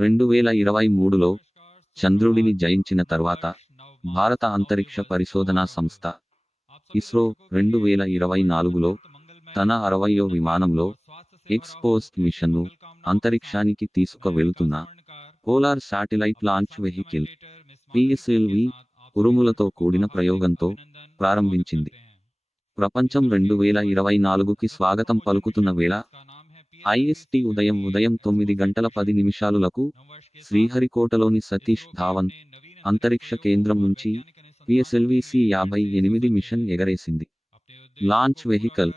2023లో చంద్రుడిని జయించిన తర్వాత భారత అంతరిక్ష పరిశోధనా సంస్థ ఇస్రో 2024లో తన 60వ విమానంలో ఎక్స్పోస్ట్ మిషన్ను అంతరిక్షానికి తీసుకువెళుతున్న polar satellite launch vehicle PSLV ఉరుములతో కూడిన ప్రయోగంతో ప్రారంభించింది. ప్రపంచం 2024కి స్వాగతం పలుకుతున్న వేళ IST ఉదయం 9:10 శ్రీహరికోటలోని సతీష్ ధావన్ అంతరిక్ష కేంద్రం నుంచి PSLV-C58 మిషన్ ఎగరేసింది. లాంచ్ వెహికల్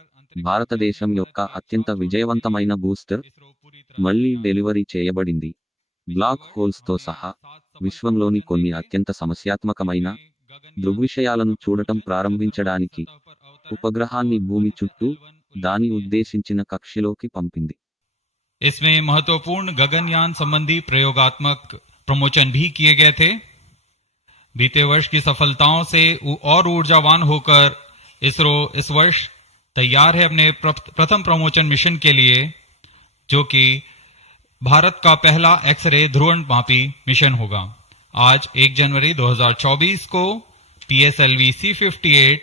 భారతదేశం యొక్క అత్యంత విజయవంతమైన బూస్టర్ మళ్లీ డెలివరీ చేయబడింది. బ్లాక్ హోల్స్తో సహా విశ్వంలోని కొన్ని అత్యంత సమస్యాత్మకమైన దృగ్విషయాలను చూడటం ప్రారంభించడానికి ఉపగ్రహాన్ని భూమి చుట్టూ దాని ఉద్దేశించిన కక్షలోకి పంపింది. इसमें महत्वपूर्ण गगनयान संबंधी प्रयोगात्मक प्रमोशन भी किए गए थे. बीते वर्ष की सफलताओं से और ऊर्जावान होकर इसरो इस वर्ष तैयार है अपने प्रथम प्रमोशन मिशन के लिए, जो कि भारत का पहला एक्सरे ध्रुवणमापी मिशन होगा. आज 1 जनवरी 2024 को PSLV-C58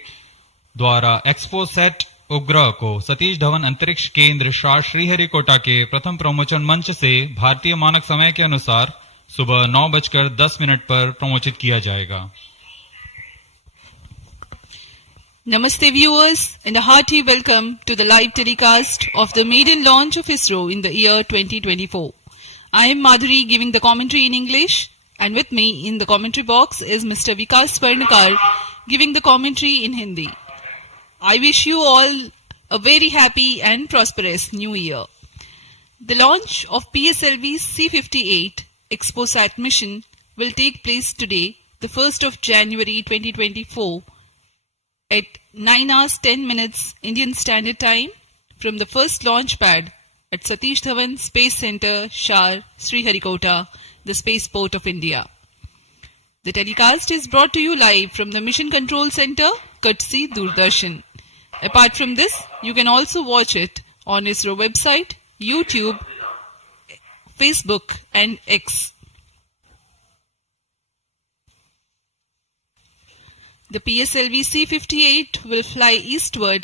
द्वारा एक्सपोसैट उपग्रह को सतीश धवन अंतरिक्ष केंद्र श्रीहरिकोटा के प्रथम प्रमोशन मंच से भारतीय मानक समय के अनुसार सुबह 9:10 पर प्रमोचित किया जाएगा. Namaste viewers and a hearty welcome to the live telecast of the maiden launch of ISRO in the year 2024. I am Madhuri giving the commentary in English, and with me in the commentary box is Mr. Vikas Swarnakar giving the commentary in Hindi. I wish you all a very happy and prosperous new year. The launch of PSLV-C58 ExpoSat mission will take place today, the 1st of January 2024 at 9:10 Indian Standard Time from the first launch pad at Satish Dhawan Space Center, Shar, Sriharikota, the spaceport of India. The telecast is brought to you live from the Mission Control Center, courtesy Doordarshan. Apart from this, you can also watch it on ISRO website, YouTube, Facebook and X. The PSLV-C58 will fly eastward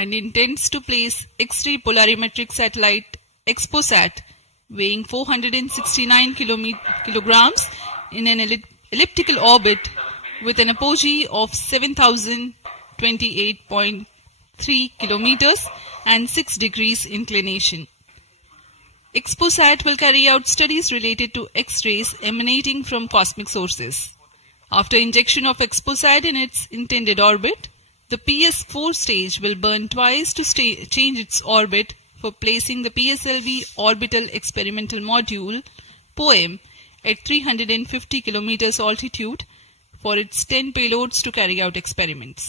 and intends to place X-ray polarimetric satellite ExpoSat weighing 469 kilograms in an elliptical orbit with an apogee of 7,028.3 kilometers and 6 degrees inclination. ExpoSat will carry out studies related to X-rays emanating from cosmic sources. After injection of ExpoSat in its intended orbit, the PS4 stage will burn twice to change its orbit for placing the PSLV Orbital Experimental Module (POEM) at 350 kilometers altitude for its 10 payloads to carry out experiments.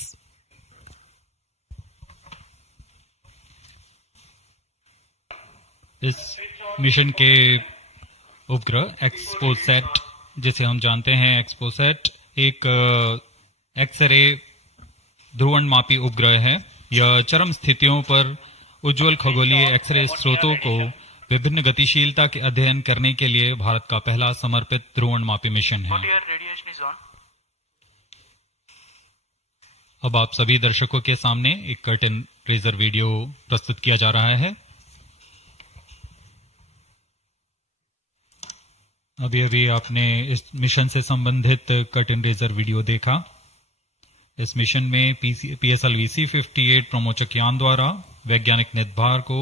इस mission के उपग्रह XPoSat, जिसे हम जानते हैं XPoSat, एक x ray ध्रुवणमापी उपग्रह है. यह चरम स्थितियों पर उज्जवल खगोलीय एक्सरे स्रोतों को विभिन्न गतिशीलता के अध्ययन करने के लिए भारत का पहला समर्पित ध्रुवणमापी मिशन है. अब आप सभी दर्शकों के सामने एक कर्टन रेजर वीडियो प्रस्तुत किया जा रहा है. अभी अभी आपने इस मिशन से संबंधित कर्टन रेजर वीडियो देखा. इस मिशन में PSLV-C58 प्रमोचक यान द्वारा वैज्ञानिक निर्धार को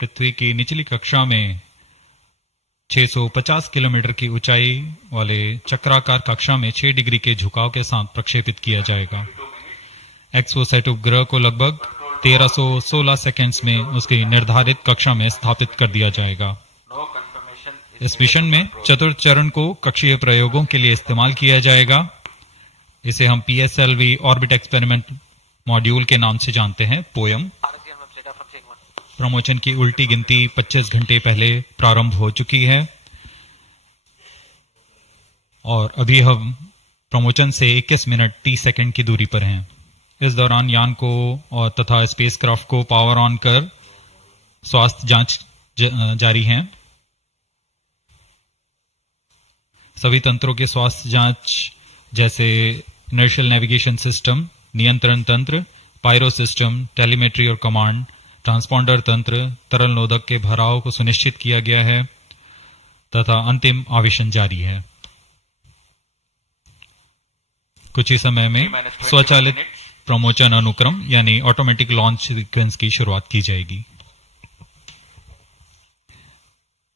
पृथ्वी की निचली कक्षा में 650 किलोमीटर की ऊंचाई वाले चक्राकार कक्षा में 6 डिग्री के झुकाव के साथ प्रक्षेपित किया जाएगा. एक्सपोसैट उपग्रह को लगभग 1316 सेकेंड्स में उसकी निर्धारित कक्षा में स्थापित कर दिया जाएगा. इस मिशन में चतुर्थ चरण को कक्षीय प्रयोगों के लिए इस्तेमाल किया जाएगा. इसे हम PSLV ऑर्बिट एक्सपेरिमेंट मॉड्यूल के नाम से जानते हैं, पोयम. प्रमोशन की उल्टी गिनती 25 घंटे पहले प्रारंभ हो चुकी है और अभी हम प्रमोशन से 21 मिनट 30 सेकंड की दूरी पर हैं. इस दौरान यान को और तथा स्पेसक्राफ्ट को पावर ऑन कर स्वास्थ्य जांच जारी है. सभी तंत्रों के स्वास्थ्य जांच जैसे इनर्शियल नेविगेशन सिस्टम, नियंत्रण तंत्र, पायरो सिस्टम, टेलीमेट्री और कमांड, ट्रांसपॉन्डर तंत्र, तरल नोदक के भराव को सुनिश्चित किया गया है तथा अंतिम आवेशन जारी है। कुछ ही समय में स्वचालित प्रमोचन अनुक्रम यानी ऑटोमेटिक लॉन्च सीक्वेंस की शुरुआत की जाएगी।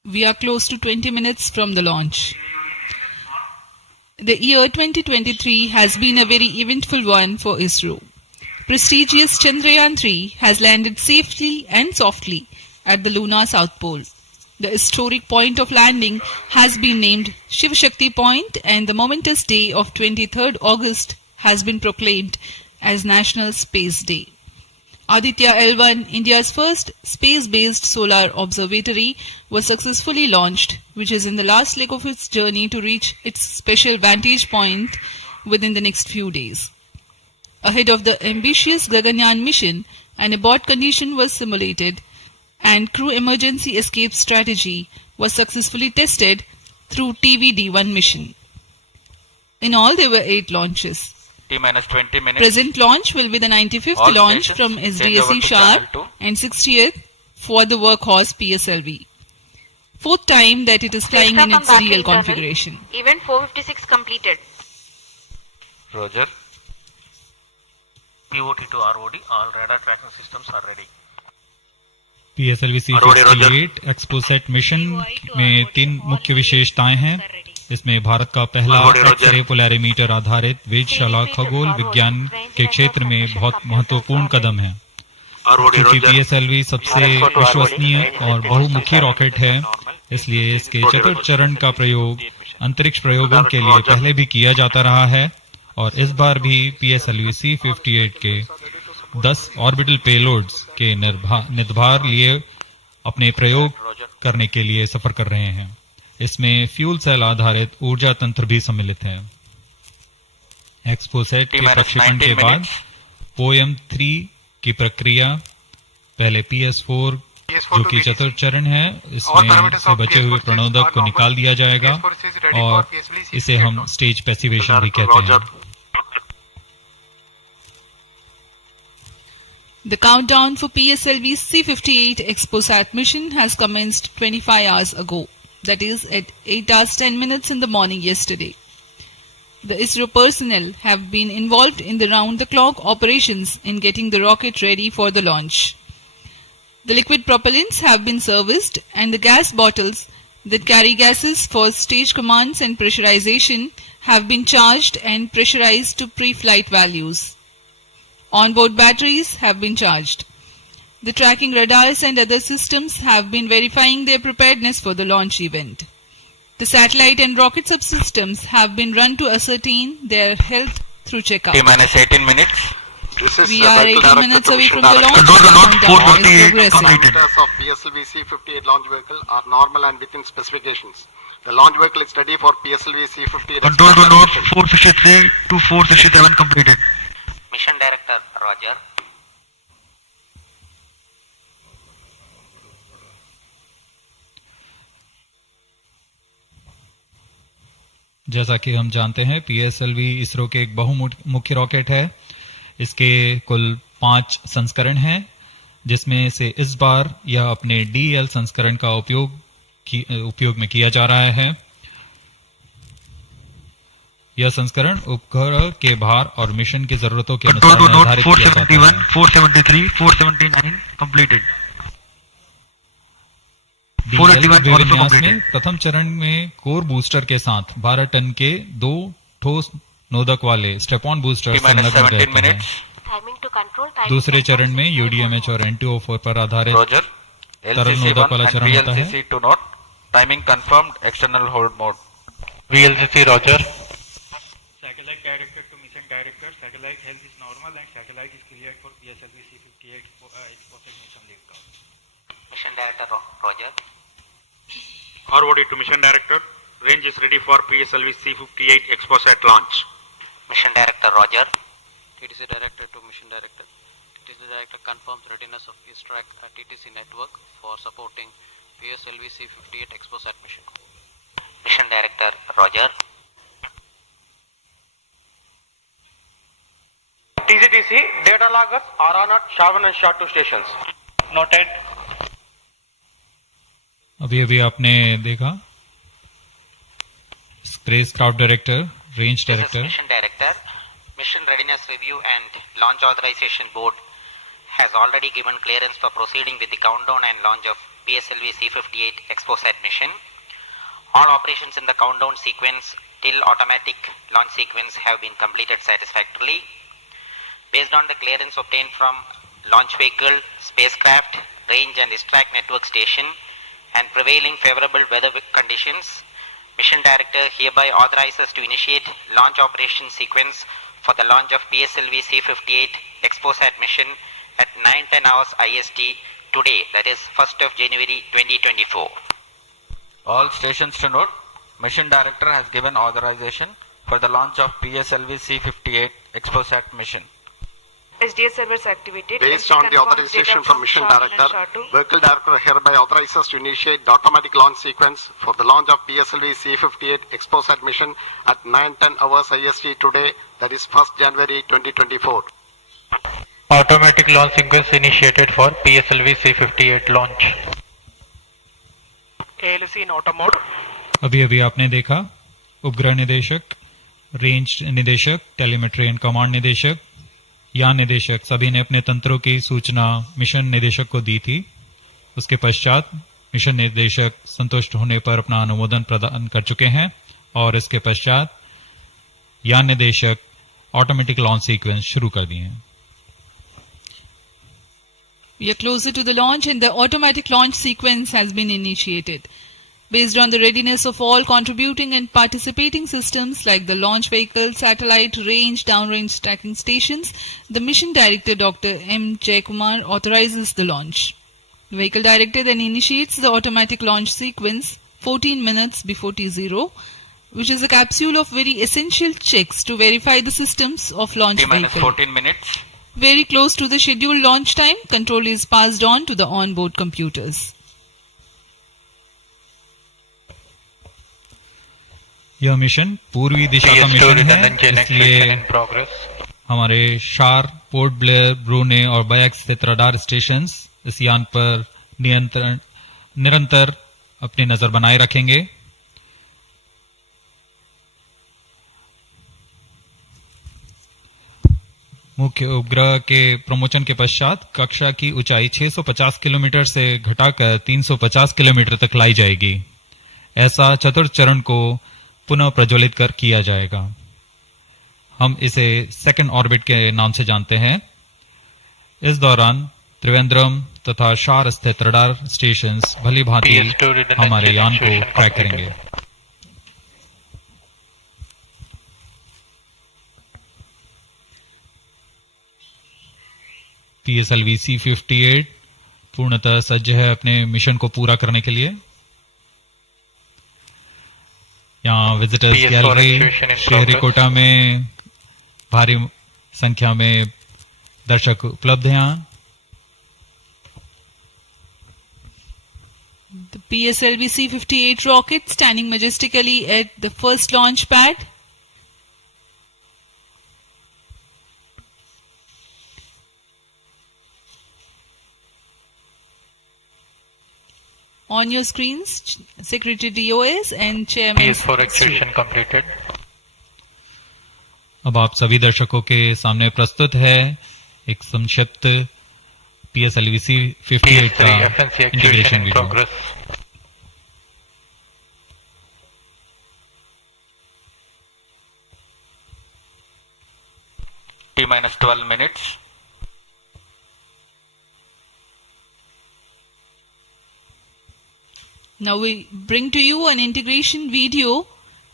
We are close to 20 minutes from the launch. The year 2023 has been a very eventful one for ISRO. Prestigious Chandrayaan-3 has landed safely and softly at the lunar South Pole. The historic point of landing has been named Shiv Shakti Point, and the momentous day of 23rd August has been proclaimed as National Space Day. Aditya L1, India's first space-based solar observatory, was successfully launched, which is in the last leg of its journey to reach its special vantage point within the next few days. Ahead of the ambitious Gaganyaan mission, an abort condition was simulated and crew emergency escape strategy was successfully tested through TVD-1 mission. In all, there were 8 launches. T-20 minutes. Present launch will be the 95th All launch stations from change SDSE over to Sharp channel 2. and 60th for the workhorse PSLV. 4th time that it is flying in System its back in real tunnel. configuration. Event 456 completed. Roger. POT to ROD, all radar tracking systems are ready. PSLV-C58 XPoSat mission में 3 मुख्य विशेषताएं हैं। इसमें भारत का पहला x ray polarimeter आधारित वेधशाला खगोल विज्ञान के क्षेत्र में बहुत महत्वपूर्ण कदम है। क्योंकि PSLV सबसे विश्वसनीय और बहुमुखी रॉकेट है, इसलिए इसके चतुर्थ चरण का प्रयोग अंतरिक्ष प्रयोगों के लिए पहले भी किया जाता रहा है और इस बार भी PSLV-C58 के 10 ऑर्बिटल पेलोड्स के निर्धार लिए अपने प्रयोग करने के लिए सफर कर रहे हैं। इसमें फ्यूल सेल आधारित ऊर्जा तंत्र भी सम्मिलित है। एक्सपोसेट के प्रक्षेपण के बाद पोएम-3 की प्रक्रिया पहले PS4 जो कि चतुर्थ चरण है, इसमें से बचे हुए प्रणोदक को निकाल दिया जाएगा और इसे हम स्टेज पैसिवेशन भी कहते हैं। The countdown for PSLV-C58 ExpoSat mission has commenced 25 hours ago, that is at 8 hours 10 minutes in the morning yesterday. The ISRO personnel have been involved in the round-the-clock operations in getting the rocket ready for the launch. The liquid propellants have been serviced and the gas bottles that carry gases for stage commands and pressurization have been charged and pressurized to pre-flight values. Onboard batteries have been charged. The tracking radars and other systems have been verifying their preparedness for the launch event. The satellite and rocket subsystems have been run to ascertain their health through checkout. T-18 minutes. We are 18 minutes away from the launch. Control the launch Countdown is 458 progressing. completed. Parameters of PSLV-C58 launch vehicle are normal and within specifications. The launch vehicle is ready for PSLV-C58. Control the launch 463 to 467 completed. Mission Director, Roger. जैसा कि हम जानते हैं PSLV ISRO के एक बहुमुखी rocket है। इसके कुल 5 संस्करण हैं, जिसमें से इस बार यह अपने DL संस्करण का उपयोग में किया जा रहा है। यह संस्करण उपग्रह के भार और मिशन की जरूरतों के अनुसार निर्धारित किया जाता है। 473, 479 completed. DL विन्यास में प्रथम चरण में कोर बूस्टर के साथ 12 टन के 2 ठोस नोदक वाले स्टेप-ऑन बूस्टर संलग्न रहते हैं। दूसरे चरण में UDMH और NTO4 पर आधारित तरल नोदक वाला चरण होता है। Timing confirmed. External hold mode. VLCC, Roger. Satellite director to mission director. Satellite health is normal and satellite is cleared for PSLV-C58 exposed mission liftoff. Mission Director, Roger. ROD to mission director. Range is ready for PSLV-C58 ExpoSat launch. Mission Director, Roger. TTC Director to Mission Director. TTC Director confirms readiness of East-Track TTC network for supporting PSLV-C58 ExpoSat mission. Mission Director Roger. TGTC data loggers are on at SHA1 and SHA2 stations. Noted. अभी अभी आपने देखा spacecraft director, range This is director, Mission Director. Mission Readiness Review and Launch Authorization Board has already given clearance for proceeding with the countdown and launch of PSLV-C58 ExpoSat mission. All operations in the countdown sequence till automatic launch sequence have been completed satisfactorily. Based on the clearance obtained from launch vehicle, spacecraft, range and distrack network station and prevailing favorable weather conditions, Mission Director hereby authorizes to initiate launch operation sequence for the launch of PSLV-C58 ExpoSat mission at 9:10 hours IST today, that is 1st of January 2024. All stations to note, Mission Director has given authorization for the launch of PSLV-C58 ExpoSat mission. SDS servers activated. Based on the authorization from Mission Director, Vehicle Director hereby authorizes to initiate the automatic launch sequence for the launch of PSLV-C58 ExpoSat mission at 9:10 hours IST today, that is 1st January 2024. Automatic launch sequence initiated for PSLV-C58 launch. ALC in auto mode. अभी अभी आपने देखा उपग्रह निदेशक, range निदेशक, telemetry and command निदेशक, यान निदेशक सभी ने अपने तंत्रों की सूचना मिशन निदेशक को दी थी। उसके पश्चात मिशन निदेशक संतुष्ट होने पर अपना अनुमोदन प्रदान कर चुके हैं और इसके पश्चात यान निदेशक ऑटोमेटिक लॉन्च सीक्वेंस शुरू कर दिए हैं। We are closer to the launch and the automatic launch sequence has been initiated. Based on the readiness of all contributing and participating systems like the launch vehicle, satellite, range, downrange tracking stations, the Mission Director Dr. M. Jaikumar authorizes the launch. The Vehicle Director then initiates the automatic launch sequence 14 minutes before T0, which is a capsule of very essential checks to verify the systems of launch T-minus vehicle. 14 minutes. Very close to the scheduled launch time, control is passed on to the onboard computers. यह mission पूर्वी दिशा का mission है, इसलिए हमारे शार, port Blair, ब्रूने और बयाक स्थित radar stations इस यान पर निरंतर अपनी नजर बनाए रखेंगे। मुख्य उपग्रह के प्रमोशन के पश्चात कक्षा की ऊंचाई 650 किलोमीटर से घटाकर 350 किलोमीटर तक लाई जाएगी। ऐसा चतुर्थ चरण को पुनः प्रज्वलित कर किया जाएगा। हम इसे सेकंड ऑर्बिट के नाम से जानते हैं। इस दौरान त्रिवेंद्रम तथा शार स्थित रडार स्टेशंस भली भांति हमारे यान को ट्रैक करेंगे। PSLV-C58 पूर्णतः सज्ज है अपने मिशन को पूरा करने के लिए। यहाँ विजिटर्स गैलरी श्रीहरिकोटा में भारी संख्या में दर्शक उपलब्ध हैं। यहाँ The PSLV-C58 rocket standing majestically at the first launch pad. On your screens, Secretary DOS and Chairman. PS4 actuation completed. अब आप सभी दर्शकों के सामने प्रस्तुत है एक संक्षिप्त PSLV-C58 का integration video. T-minus 12 minutes. Now we bring to you an integration video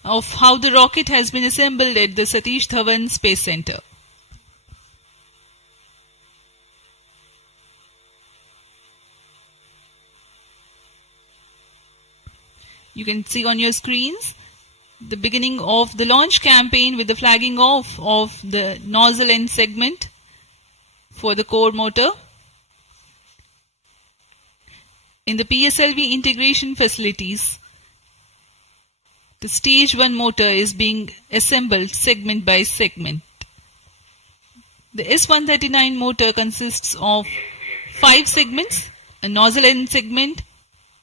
of how the rocket has been assembled at the SATISH DHAWAN Space Center. You can see on your screens the beginning of the launch campaign with the flagging off of the nozzle end segment for the core motor. In the PSLV integration facilities, The stage 1 motor is being assembled segment by segment. The S139 motor consists of 5 segments, a nozzle end segment,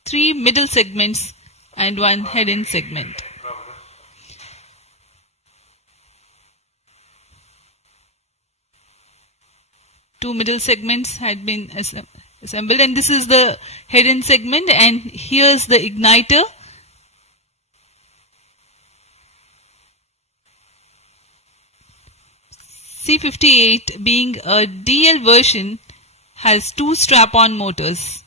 3 middle segments and 1 head end segment. Two middle segments had been assembled, and this is the head end segment, and here's the igniter. C58 being a DL version has 2 strap-on motors,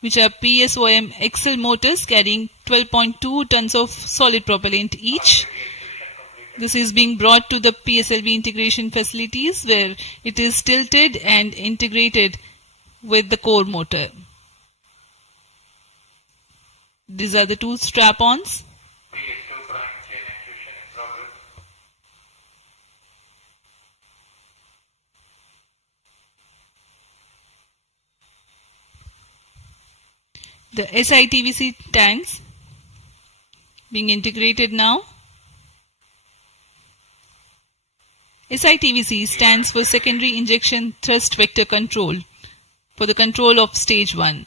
which are PSOM XL motors carrying 12.2 tons of solid propellant each. This is being brought to the PSLV integration facilities where it is tilted and integrated with the core motor. These are the 2 strap-ons. The SITVC tanks being integrated now. SITVC stands for Secondary Injection Thrust Vector Control for the control of stage 1,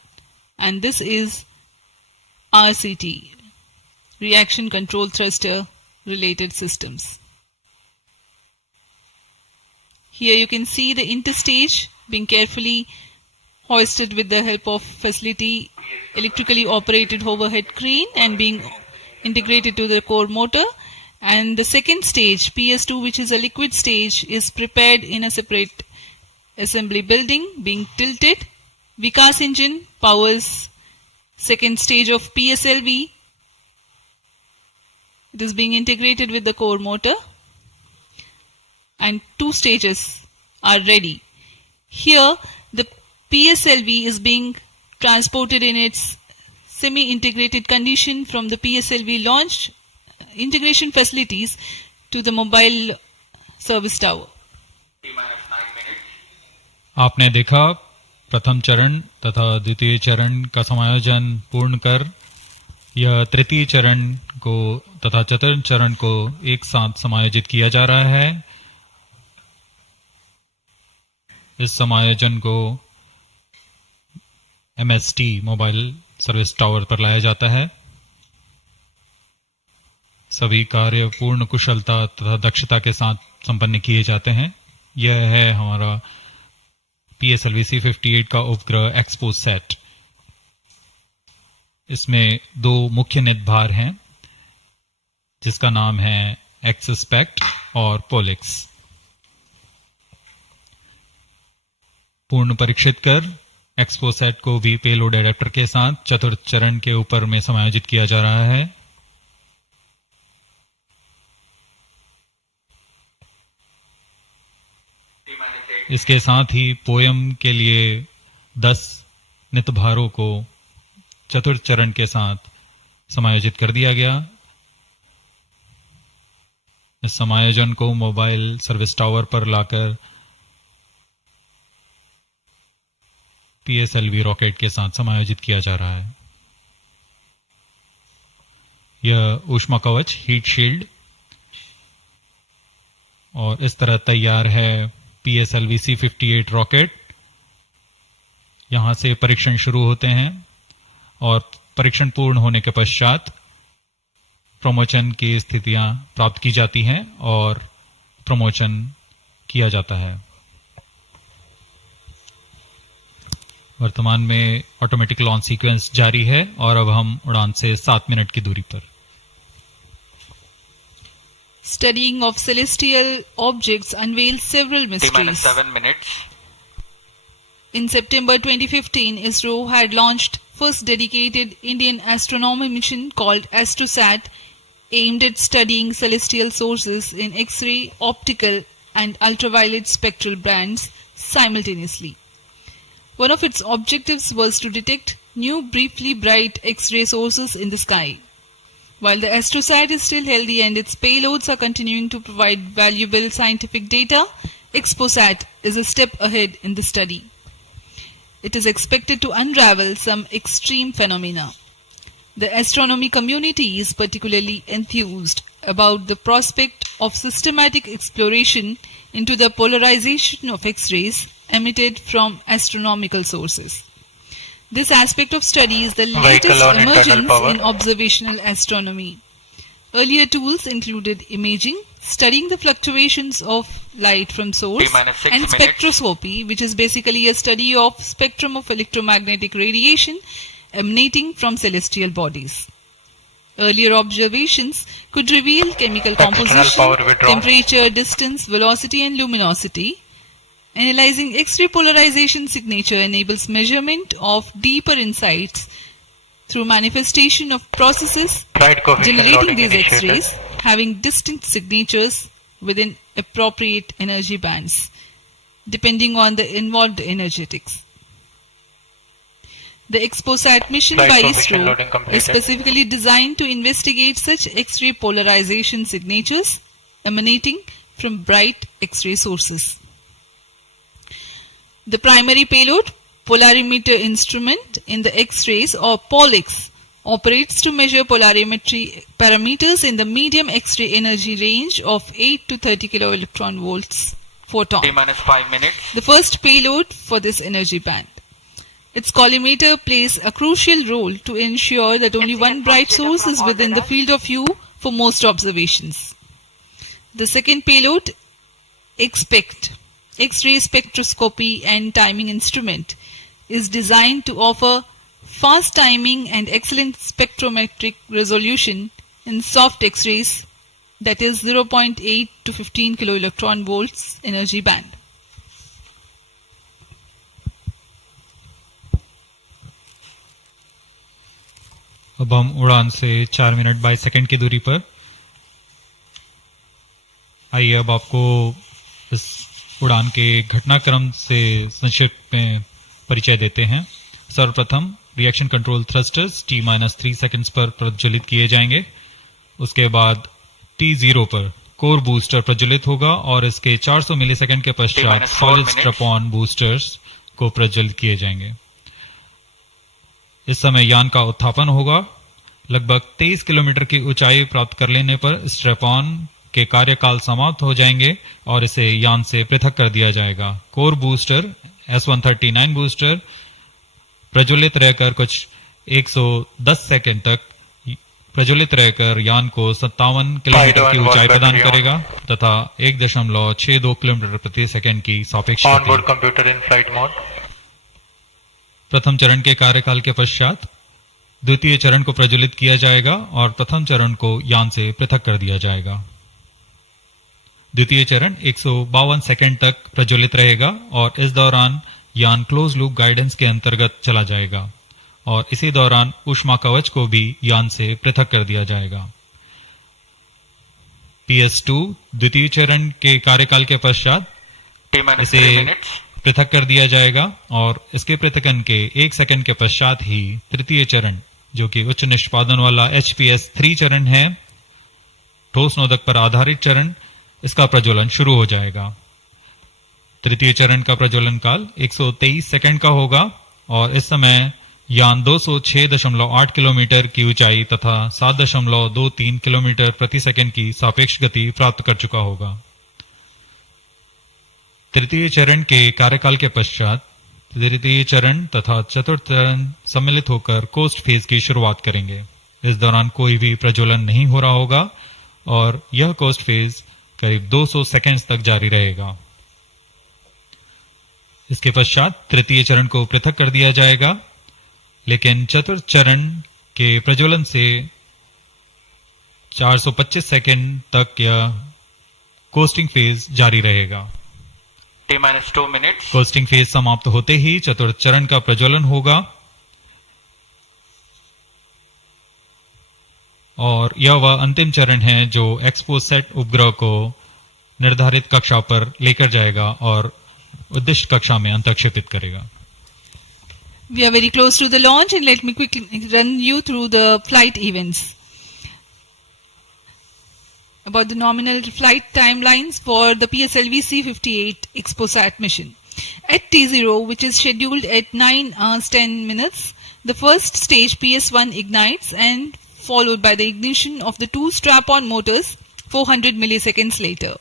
and this is RCT, Reaction Control Thruster related systems. Here you can see the interstage being carefully hoisted with the help of facility electrically operated overhead crane and being integrated to the core motor. And the second stage, PS2, which is a liquid stage, is prepared in a separate assembly building being tilted. Vikas engine powers second stage of PSLV. It is being integrated with the core motor and 2 stages are ready. Here the PSLV is being transported in its semi-integrated condition from the PSLV launch integration facilities to the mobile service tower. आपने देखा प्रथम चरण तथा द्वितीय चरण का समायोजन पूर्ण कर यह तृतीय चरण को तथा चतुर्थ चरण को एक साथ समायोजित किया जा रहा है। इस समायोजन को MST मोबाइल सर्विस टावर पर लाया जाता है। सभी कार्य पूर्ण कुशलता तथा दक्षता के साथ संपन्न किए जाते हैं। यह है हमारा PSLV-C58 का उपग्रह एक्सपो सेट। इसमें 2 मुख्य निदभार हैं जिसका नाम है एक्सस्पेक्ट और पोलिक्स। पूर्ण परीक्षित कर एक्सपो सेट को भी पेलोड एडेप्टर के साथ चतुर्थ चरण के ऊपर में समायोजित किया जा रहा है। इसके साथ ही पोयम के लिए 10 नितभारों को चतुर्थ चरण के साथ समायोजित कर दिया गया। इस समायोजन को मोबाइल सर्विस टावर पर लाकर PSLV रॉकेट के साथ समायोजित किया जा रहा है। यह ऊष्मा कवच हीट शील्ड और इस तरह तैयार है PSLV-C58 रॉकेट। यहां से परीक्षण शुरू होते हैं और परीक्षण पूर्ण होने के पश्चात प्रमोचन की स्थितियां प्राप्त की जाती हैं और प्रमोचन किया जाता है। वर्तमान में ऑटोमेटिक लॉन्च सीक्वेंस जारी है और अब हम उड़ान से 7 मिनट की दूरी पर। Studying of celestial objects unveils several mysteries. 7 minutes. In September 2015, ISRO had launched first dedicated Indian astronomy mission called AstroSat, aimed at studying celestial sources in X-ray, optical and ultraviolet spectral bands simultaneously. One of its objectives was to detect new briefly bright X-ray sources in the sky. While the AstroSat is still healthy and its payloads are continuing to provide valuable scientific data, XPOSat is a step ahead in the study. It is expected to unravel some extreme phenomena. The astronomy community is particularly enthused about the prospect of systematic exploration into the polarization of X-rays emitted from astronomical sources. This aspect of study is the latest emergence in observational astronomy. Earlier tools included imaging, studying the fluctuations of light from source, and spectroscopy, which is basically a study of spectrum of electromagnetic radiation emanating from celestial bodies. Earlier observations could reveal chemical composition, temperature, distance, velocity, and luminosity. Analyzing X-ray polarization signature enables measurement of deeper insights through manifestation of processes generating these X-rays having distinct signatures within appropriate energy bands, depending on the involved energetics. The XPOSAT mission by ISRO is specifically designed to investigate such X-ray polarization signatures emanating from bright X-ray sources. The primary payload, polarimeter instrument in the X-rays or POLIX, operates to measure polarimetry parameters in the medium X-ray energy range of 8 to 30 kiloelectron volts photon. T-5 minutes. The first payload for this energy band. Its collimator plays a crucial role to ensure that only one bright source is within the field of view for most observations. The second payload, XPECT, X-ray spectroscopy and timing instrument, is designed to offer fast timing and excellent spectrometric resolution in soft X-rays, that is 0.8 to 15 kiloelectron volts energy band. अब हम उड़ान से 4 minute 22 second की दूरी पर। आइए अब आपको इस उड़ान के घटनाक्रम से संक्षिप्त में परिचय देते हैं। सर्वप्रथम reaction control thrusters T-3 seconds पर प्रज्वलित किए जाएंगे। उसके बाद T0 पर कोर बूस्टर प्रज्वलित होगा और इसके 400 मिलीसेकंड के पश्चात सॉलिड स्ट्रैप-ऑन बूस्टर्स को प्रज्वलित किए जाएंगे। इस समय यान का उत्थापन होगा। लगभग 23 किलोमीटर की ऊंचाई प्राप्त कर लेने पर स्ट्रैप-ऑन के कार्यकाल समाप्त हो जाएंगे और इसे यान से पृथक कर दिया जाएगा। कोर बूस्टर S139 बूस्टर प्रज्वलित रहकर कुछ 110 सेकंड तक प्रज्वलित रहकर यान को 57 किलोमीटर की ऊंचाई प्रदान करेगा तथा 1.62 किलोमीटर प्रति सेकंड की सापेक्ष गति। प्रथम चरण के कार्यकाल के पश्चात द्वितीय चरण को प्रज्वलित किया जाएगा और प्रथम चरण को यान से पृथक कर दिया जाएगा। द्वितीय चरण 152 सेकंड तक प्रज्वलित रहेगा और इस दौरान यान क्लोज लूप गाइडेंस के अंतर्गत चला जाएगा और इसी दौरान ऊष्मा कवच को भी यान से पृथक कर दिया जाएगा। PS2 द्वितीय चरण के कार्यकाल के पश्चात इसे पृथक कर दिया जाएगा और इसके पृथकन के 1 सेकंड के पश्चात ही तृतीय चरण, जो कि उच्च निष्पादन वाला HPS3 चरण है, ठोस नोदक पर आधारित चरण, इसका प्रज्वलन शुरू हो जाएगा। तृतीय चरण का प्रज्वलन काल 123 सेकंड का होगा और इस समय यान 206.8 किलोमीटर की ऊंचाई तथा 7.23 किलोमीटर प्रति सेकंड की सापेक्ष गति प्राप्त कर चुका होगा। तृतीय चरण के कार्यकाल के पश्चात तृतीय चरण तथा चतुर्थ चरण सम्मिलित होकर कोस्ट फेज की शुरुआत करेंगे। इस दौरान कोई भी प्रज्वलन नहीं हो रहा होगा और यह कोस्ट फेज करीब 200 सेकंड्स तक जारी रहेगा। इसके पश्चात तृतीय चरण को पृथक कर दिया जाएगा, लेकिन चतुर्थ चरण के प्रज्वलन से 425 सेकंड तक यह कोस्टिंग फेज जारी रहेगा। T-2 minutes. कोस्टिंग फेज समाप्त होते ही चतुर्थ चरण का प्रज्वलन होगा और यह वह अंतिम चरण है जो एक्सपोसेट उपग्रह को निर्धारित कक्षा पर लेकर जाएगा और उद्दिष्ट कक्षा में अंतक्षेपित करेगा। We are very close to the launch and let me quickly run you through the flight events. About the nominal flight timelines for the PSLV-C58 XPOSAT mission. At T0, which is scheduled at 9 hours 10 minutes, The first stage PS1 ignites and followed by the ignition of the two strap-on motors 400 milliseconds later.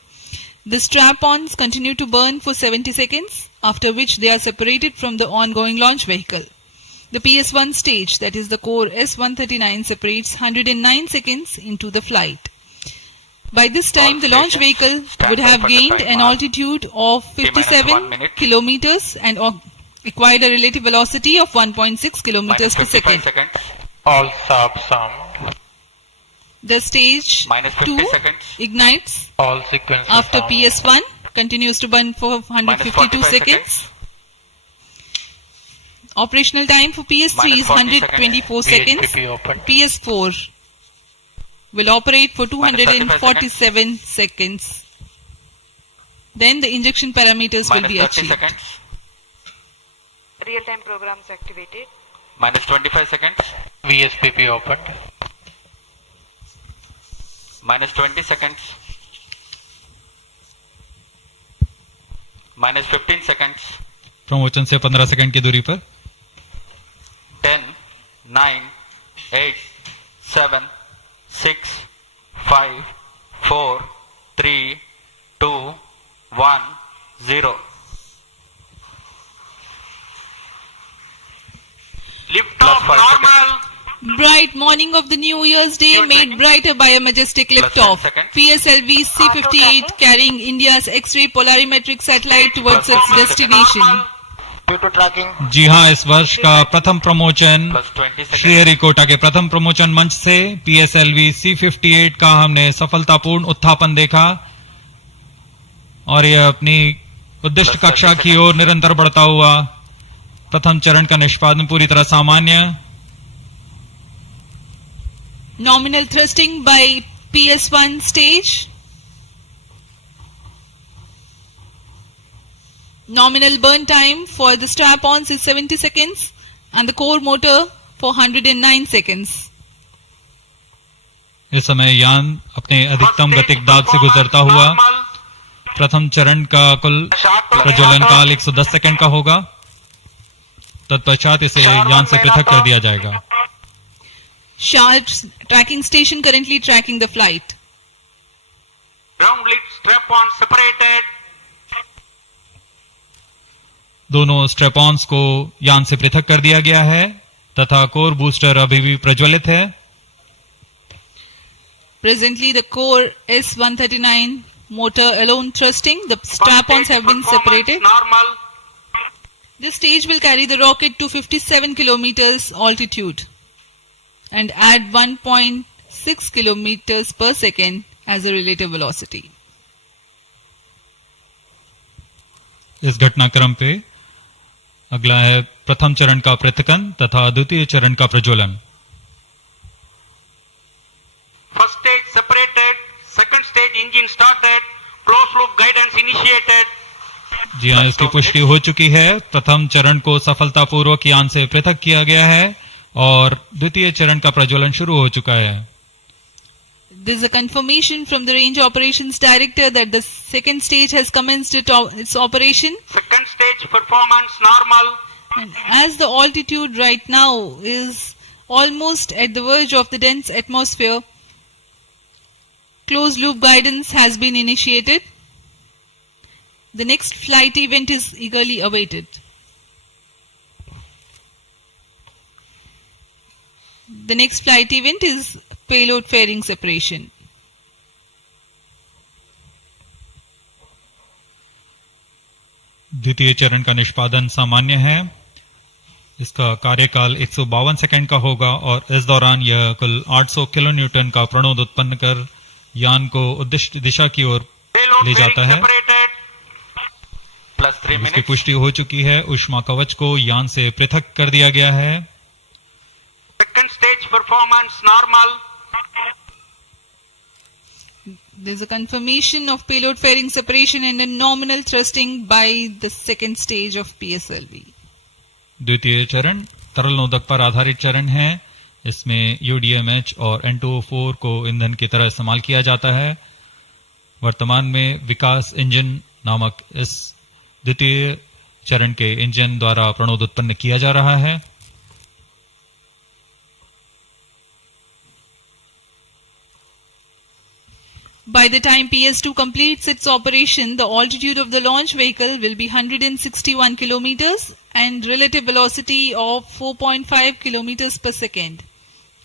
The strap-ons continue to burn for 70 seconds, after which they are separated from the ongoing launch vehicle. The PS1 stage, that is the core S139, separates 109 seconds into the flight. By this time, the launch vehicle would have gained an altitude of 57 kilometers and acquired a relative velocity of 1.6 kilometers per second. All subs armed. The stage 2 ignites All sequences after armed. PS1, continues to burn for 152 seconds. Operational time for PS3 is 124 seconds. VHPP open. PS4 will operate for 247 seconds. Then the injection parameters will be achieved. Real-time programs activated. Minus 25 seconds. VSPP opened. Minus 20 seconds. Minus 15 seconds. Promotion से 15 second की दूरी पर 10, 9, 8, 7, 6, 5, 4, 3, 2, 1, 0. Lift off normal. Bright morning of the New Year's Day made brighter by a majestic liftoff. PSLV-C58 carrying India's X-ray polarimetric satellite towards its destination. Due to tracking. जी हाँ, इस वर्ष का प्रथम promotion Sriharikota के प्रथम प्रमोशन मंच से PSLV-C58 का हमने सफलतापूर्ण उत्थापन देखा और यह अपनी उद्दिष्ट कक्षा की ओर निरंतर बढ़ता हुआ प्रथम चरण का निष्पादन पूरी तरह सामान्य. Nominal thrusting by PS1 stage. Nominal burn time for the strap-ons is 70 seconds and the core motor for 109 seconds. इस समय यान अपने अधिकतम गतिक दाब से गुजरता हुआ प्रथम चरण का कुल प्रज्वलन काल 110 सेकंड का होगा. तत्पश्चात इसे यान से पृथक कर दिया जाएगा. Sharp's tracking station currently tracking the flight. Ground lit strap-on separated. दोनों स्ट्रेपॉन्स को यान से पृथक कर दिया गया है तथा कोर बूस्टर अभी भी प्रज्वलित है. Presently, the core S139 motor alone thrusting. The strap-ons have been separated. Normal. This stage will carry the rocket to 57 kilometers altitude and add 1.6 kilometers per second as a relative velocity. इस घटनाक्रम पे अगला है प्रथम चरण का पृथकन तथा द्वितीय चरण का प्रज्वलन. First stage separated. Second stage engine started. Closed loop guidance initiated. जी हाँ, इसकी पुष्टि हो चुकी है. प्रथम चरण को सफलतापूर्वक यान से पृथक किया गया है और द्वितीय चरण का प्रज्वलन शुरू हो चुका है. There is a confirmation from the Range Operations Director that the second stage has commenced its operation. Second stage performance normal. And as the altitude right now is almost at the verge of the dense atmosphere, closed loop guidance has been initiated. The next flight event is eagerly awaited. The next flight event is payload fairing separation. द्वितीय चरण का निष्पादन सामान्य है. इसका कार्यकाल 152 second का होगा और इस दौरान यह कुल 800 किलो न्यूटन का प्रणोद उत्पन्न कर यान को उद्दिष्ट दिशा की ओर ले जाता है. इसकी पुष्टि हो चुकी है. ऊष्मा कवच को यान से पृथक कर दिया गया है. Second stage performance normal. There is a confirmation of payload fairing separation and a nominal thrusting by the second stage of PSLV. द्वितीय चरण तरल नोदक पर आधारित चरण है. इसमें UDMH और N2O4 को ईंधन की तरह इस्तेमाल किया जाता है. वर्तमान में विकास इंजन नामक इस द्वितीय चरण के इंजन द्वारा प्रणोद उत्पन्न किया जा रहा है. By the time PS2 completes its operation, the altitude of the launch vehicle will be 161 kilometers and relative velocity of 4.5 kilometers per second.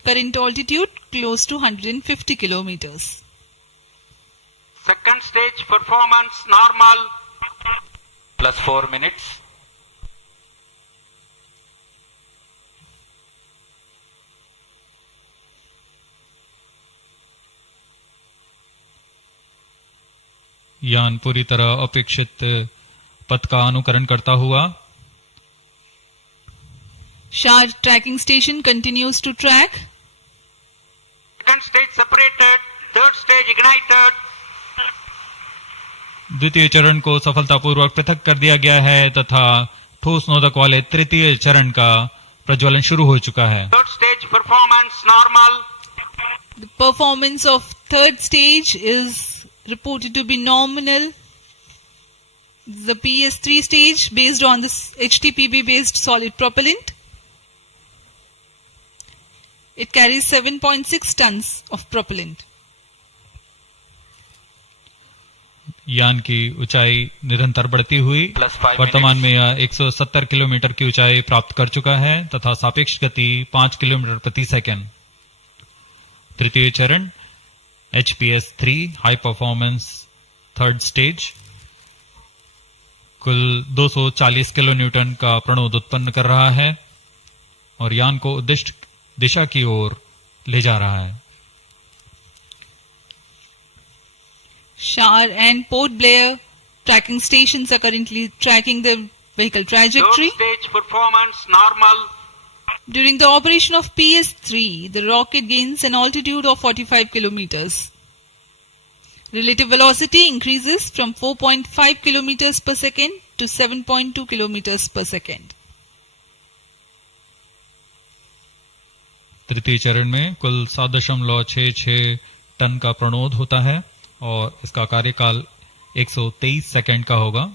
Current altitude close to 150 kilometers. Second stage performance normal. Plus 4 minutes. यान पूरी तरह अपेक्षित पथ का अनुकरण करता हुआ SHAR tracking station continues to track. Second stage separated. Third stage ignited. द्वितीय चरण को सफलतापूर्वक पृथक कर दिया गया है तथा ठोस नोदक वाले तृतीय चरण का प्रज्वलन शुरू हो चुका है. Third stage performance normal. The performance of third stage is reported to be nominal. The PS3 stage based on this HTPB based solid propellant. It carries 7.6 tons of propellant. यान की ऊंचाई निरंतर बढ़ती हुई वर्तमान में यह 170 किलोमीटर की ऊंचाई प्राप्त कर चुका है तथा सापेक्ष गति 5 किलोमीटर प्रति सेकंड. तृतीय चरण HPS3 high performance third stage कुल 240 किलो न्यूटन का प्रणोद उत्पन्न कर रहा है और यान को उद्दिष्ट दिशा की ओर ले जा रहा है. SHAR and Port Blair tracking stations are currently tracking the vehicle trajectory. Third stage performance normal. During the operation of PS3, the rocket gains an altitude of 45 kilometers. Relative velocity increases from 4.5 kilometers per second to 7.2 kilometers per second. तृतीय चरण में कुल 7.66 ton का प्रणोद होता है और इसका कार्यकाल 123 सेकंड का होगा.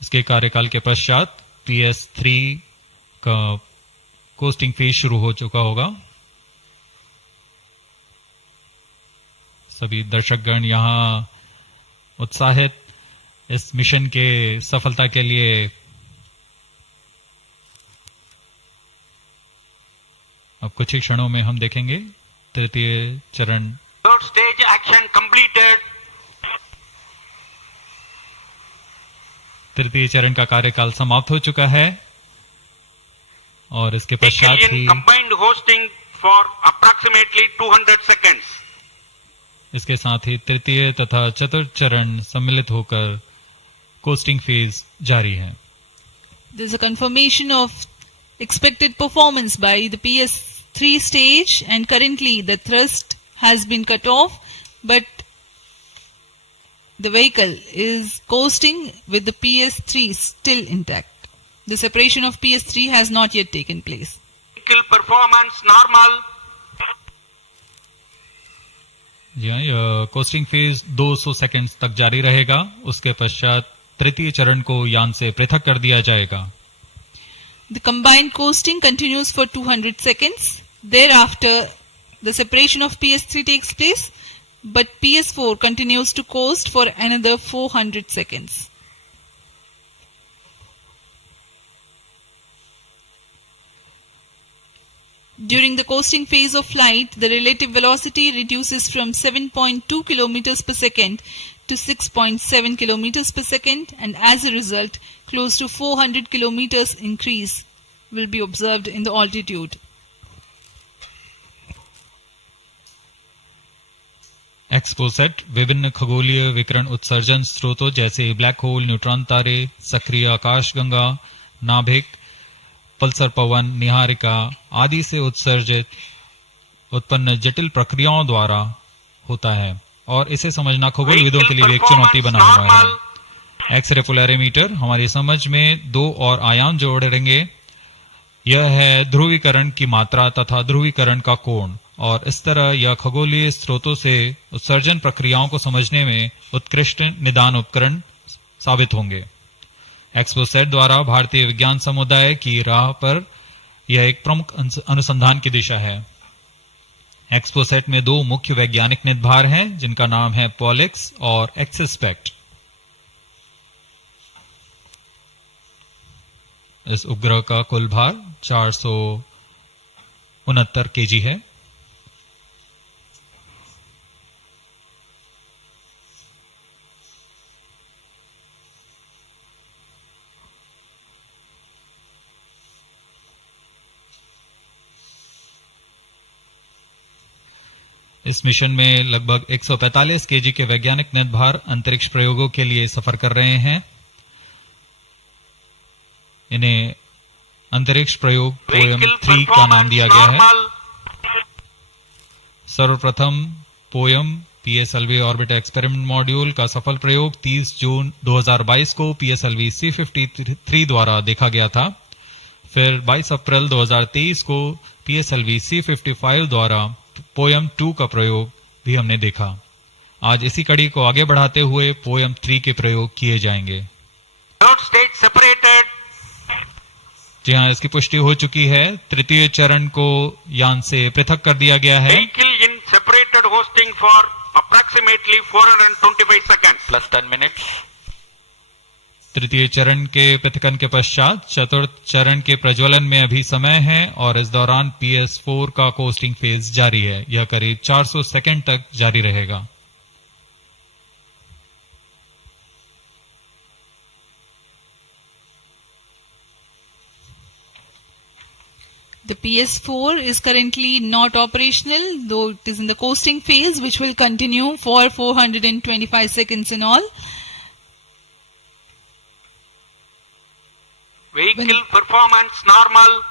इसके कार्यकाल के पश्चात PS3 का कोस्टिंग फेज शुरू हो चुका होगा. सभी दर्शकगण यहां उत्साहित इस मिशन के सफलता के लिए अब कुछ ही क्षणों में हम देखेंगे तृतीय चरण. Third stage action completed. तृतीय चरण का कार्यकाल समाप्त हो चुका है और इसके पश्चात ही combined hosting for approximately 200 seconds. इसके साथ ही तृतीय तथा चतुर्थ चरण सम्मिलित होकर कोस्टिंग फेज जारी है. There is a confirmation of expected performance by the PS3 stage and currently the thrust has been cut off but the vehicle is coasting with the PS3 still intact. The separation of PS3 has not yet taken place. Vehicle performance normal. यह costing phase 200 seconds तक जारी रहेगा. उसके पश्चात तृतीय चरण को यान से पृथक कर दिया जाएगा. The combined coasting continues for 200 seconds. Thereafter, the separation of PS3 takes place, but PS4 continues to coast for another 400 seconds. During the coasting phase of flight, the relative velocity reduces from 7.2 kilometers per second to 6.7 kilometers per second, and as a result, close to 400 kilometers increase will be observed in the altitude. XPoSat विभिन्न खगोलीय विकिरण उत्सर्जन स्रोतों जैसे black hole, neutron तारे, सक्रिय आकाशगंगा, नाभिक, पल्सर पवन, निहारिका आदि से उत्सर्जित उत्पन्न जटिल प्रक्रियाओं द्वारा होता है और इसे समझना खगोलविदों के लिए एक चुनौती बना हुआ है. एक्सरे पोलैरिमीटर हमारी समझ में दो और आयाम जोड़ेंगे. यह है ध्रुवीकरण की मात्रा तथा ध्रुवीकरण का कोण और इस तरह यह खगोलीय स्रोतों से उत्सर्जन प्रक्रियाओं को समझने में उत्कृष्ट निदान उपकरण साबित होंगे. एक्सपोसेट द्वारा भारतीय विज्ञान समुदाय की राह पर यह एक प्रमुख अनुसंधान की दिशा है. एक्सपोसेट में दो मुख्य वैज्ञानिक निदभार हैं जिनका नाम है पॉलिक्स और एक्सिस्पेक्ट। इस उपग्रह का कुल भार 469 केजी है। इस मिशन में लगभग 145 केजी के वैज्ञानिक निदभार अंतरिक्ष प्रयोगों के लिए सफर कर रहे हैं। इन्हें अंतरिक्ष प्रयोग पोयम 3 का नाम दिया गया है। सर्वप्रथम poem PSLV orbit experiment module का सफल प्रयोग 30 जून 2022 को PSLV-C53 द्वारा देखा गया था। फिर 22 अप्रैल 2023 को PSLV-C55 द्वारा पोयम 2 का प्रयोग भी हमने देखा। आज इसी कड़ी को आगे बढ़ाते हुए पोयम 3 के प्रयोग किए जाएंगे। जी हाँ, इसकी पुष्टि हो चुकी है। तृतीय चरण को यान से पृथक कर दिया गया है। Vehicle in separated hosting for approximately 425 seconds plus 10 minutes. तृतीय चरण के पृथकन के पश्चात चतुर्थ चरण के प्रज्वलन में अभी समय है और इस दौरान PS4 का कोस्टिंग फेज जारी है। यह करीब 400 सेकंड तक जारी रहेगा। The PS4 is currently not operational, though it is in the coasting phase, which will continue for 425 seconds in all. vehicle performance normal.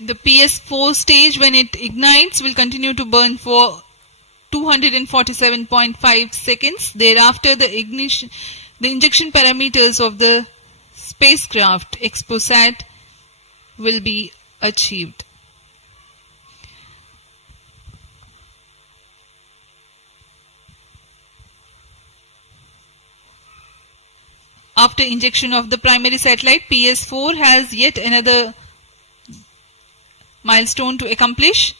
The PS4 stage, when it ignites, will continue to burn for 247.5 seconds. Thereafter, the injection parameters of the spacecraft XPOSat will be achieved. After injection of the primary satellite, PS4 has yet another milestone to accomplish.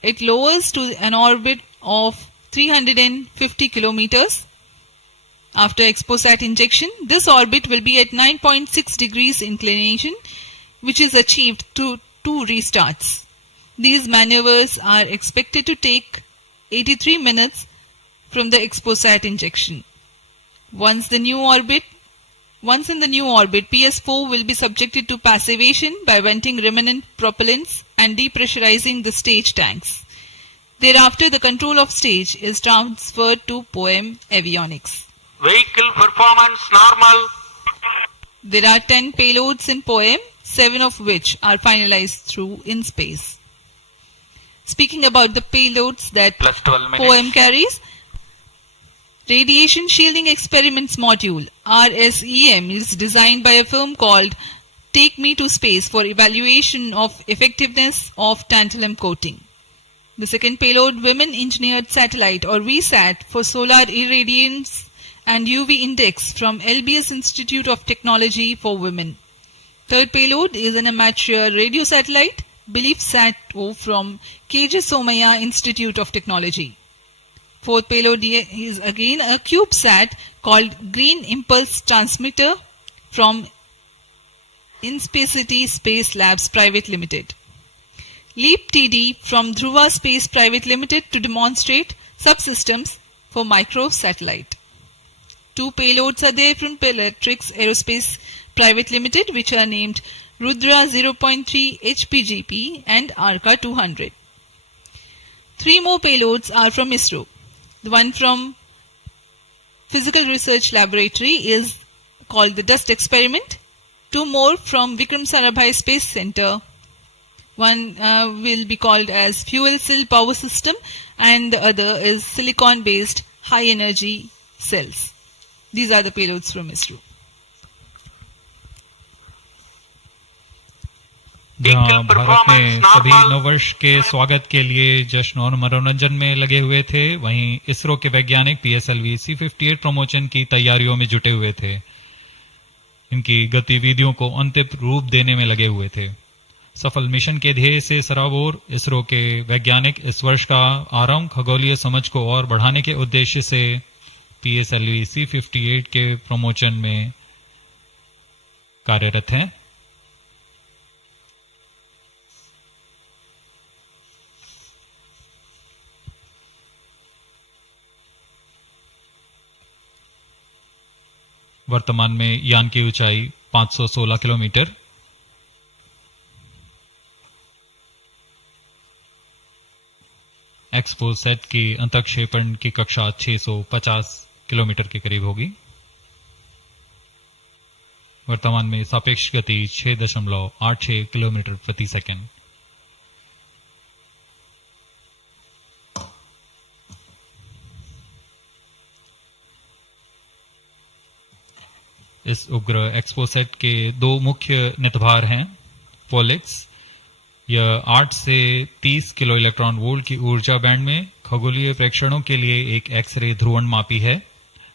It lowers to an orbit of 350 kilometers. After XPOSat injection, this orbit will be at 9.6 degrees inclination, which is achieved through 2 restarts. These maneuvers are expected to take 83 minutes from the XPOSat injection. Once in the new orbit, PS4 will be subjected to passivation by venting remnant propellants and depressurizing the stage tanks. Thereafter, the control of stage is transferred to POEM avionics. Vehicle performance normal. There are 10 payloads in POEM, 7 of which are finalized through in space. Speaking about the payloads that POEM carries, Radiation Shielding Experiments Module RSEM is designed by a firm called Take Me to Space for evaluation of effectiveness of tantalum coating. The second payload, Women Engineered Satellite or VSAT for solar irradiance and UV index from LBS Institute of Technology for Women. Third payload is an amateur radio satellite, Belief Sat-O from KJ Somaya Institute of Technology. Fourth payload is again a CubeSat called Green Impulse Transmitter from Inspacity Space Labs Private Limited. LEAP TD from Dhruva Space Private Limited to demonstrate subsystems for microsatellite. 2 payloads are there from Peletrix Aerospace Private Limited, which are named Rudra 0.3 HPGP and Arca 200. 3 more payloads are from ISRO. The one from Physical Research Laboratory is called the Dust Experiment. 2 more from Vikram Sarabhai Space Center. One will be called as Fuel Cell Power System and the other is Silicon Based High Energy Cells. These are the payloads from ISRO. जहाँ भारत में सभी नववर्ष के स्वागत के लिए जश्न और मनोरंजन में लगे हुए थे, वहीं इसरो के वैज्ञानिक PSLV-C58 प्रमोशन की तैयारियों में जुटे हुए थे। इनकी गतिविधियों को अंतिम रूप देने में लगे हुए थे। सफल मिशन के ध्येय से सराबोर इसरो के वैज्ञानिक इस वर्ष का आरंभ खगोलीय समझ को और बढ़ाने के उद्देश्य से PSLV-C58 के प्रमोशन में कार्यरत हैं। वर्तमान में यान की ऊंचाई 516 किलोमीटर, एक्सपोसैट की अंतक्षेपण की कक्षा 650 किलोमीटर के करीब होगी। वर्तमान में सापेक्ष गति 6.86 किलोमीटर प्रति सेकंड। इस उपग्रह एक्सपोसैट के दो मुख्य नितभार हैं। पोलिक्स, यह 8 से 30 किलो इलेक्ट्रॉन वोल्ट की ऊर्जा बैंड में खगोलीय प्रेक्षणों के लिए एक एक्सरे ध्रुवण मापी है।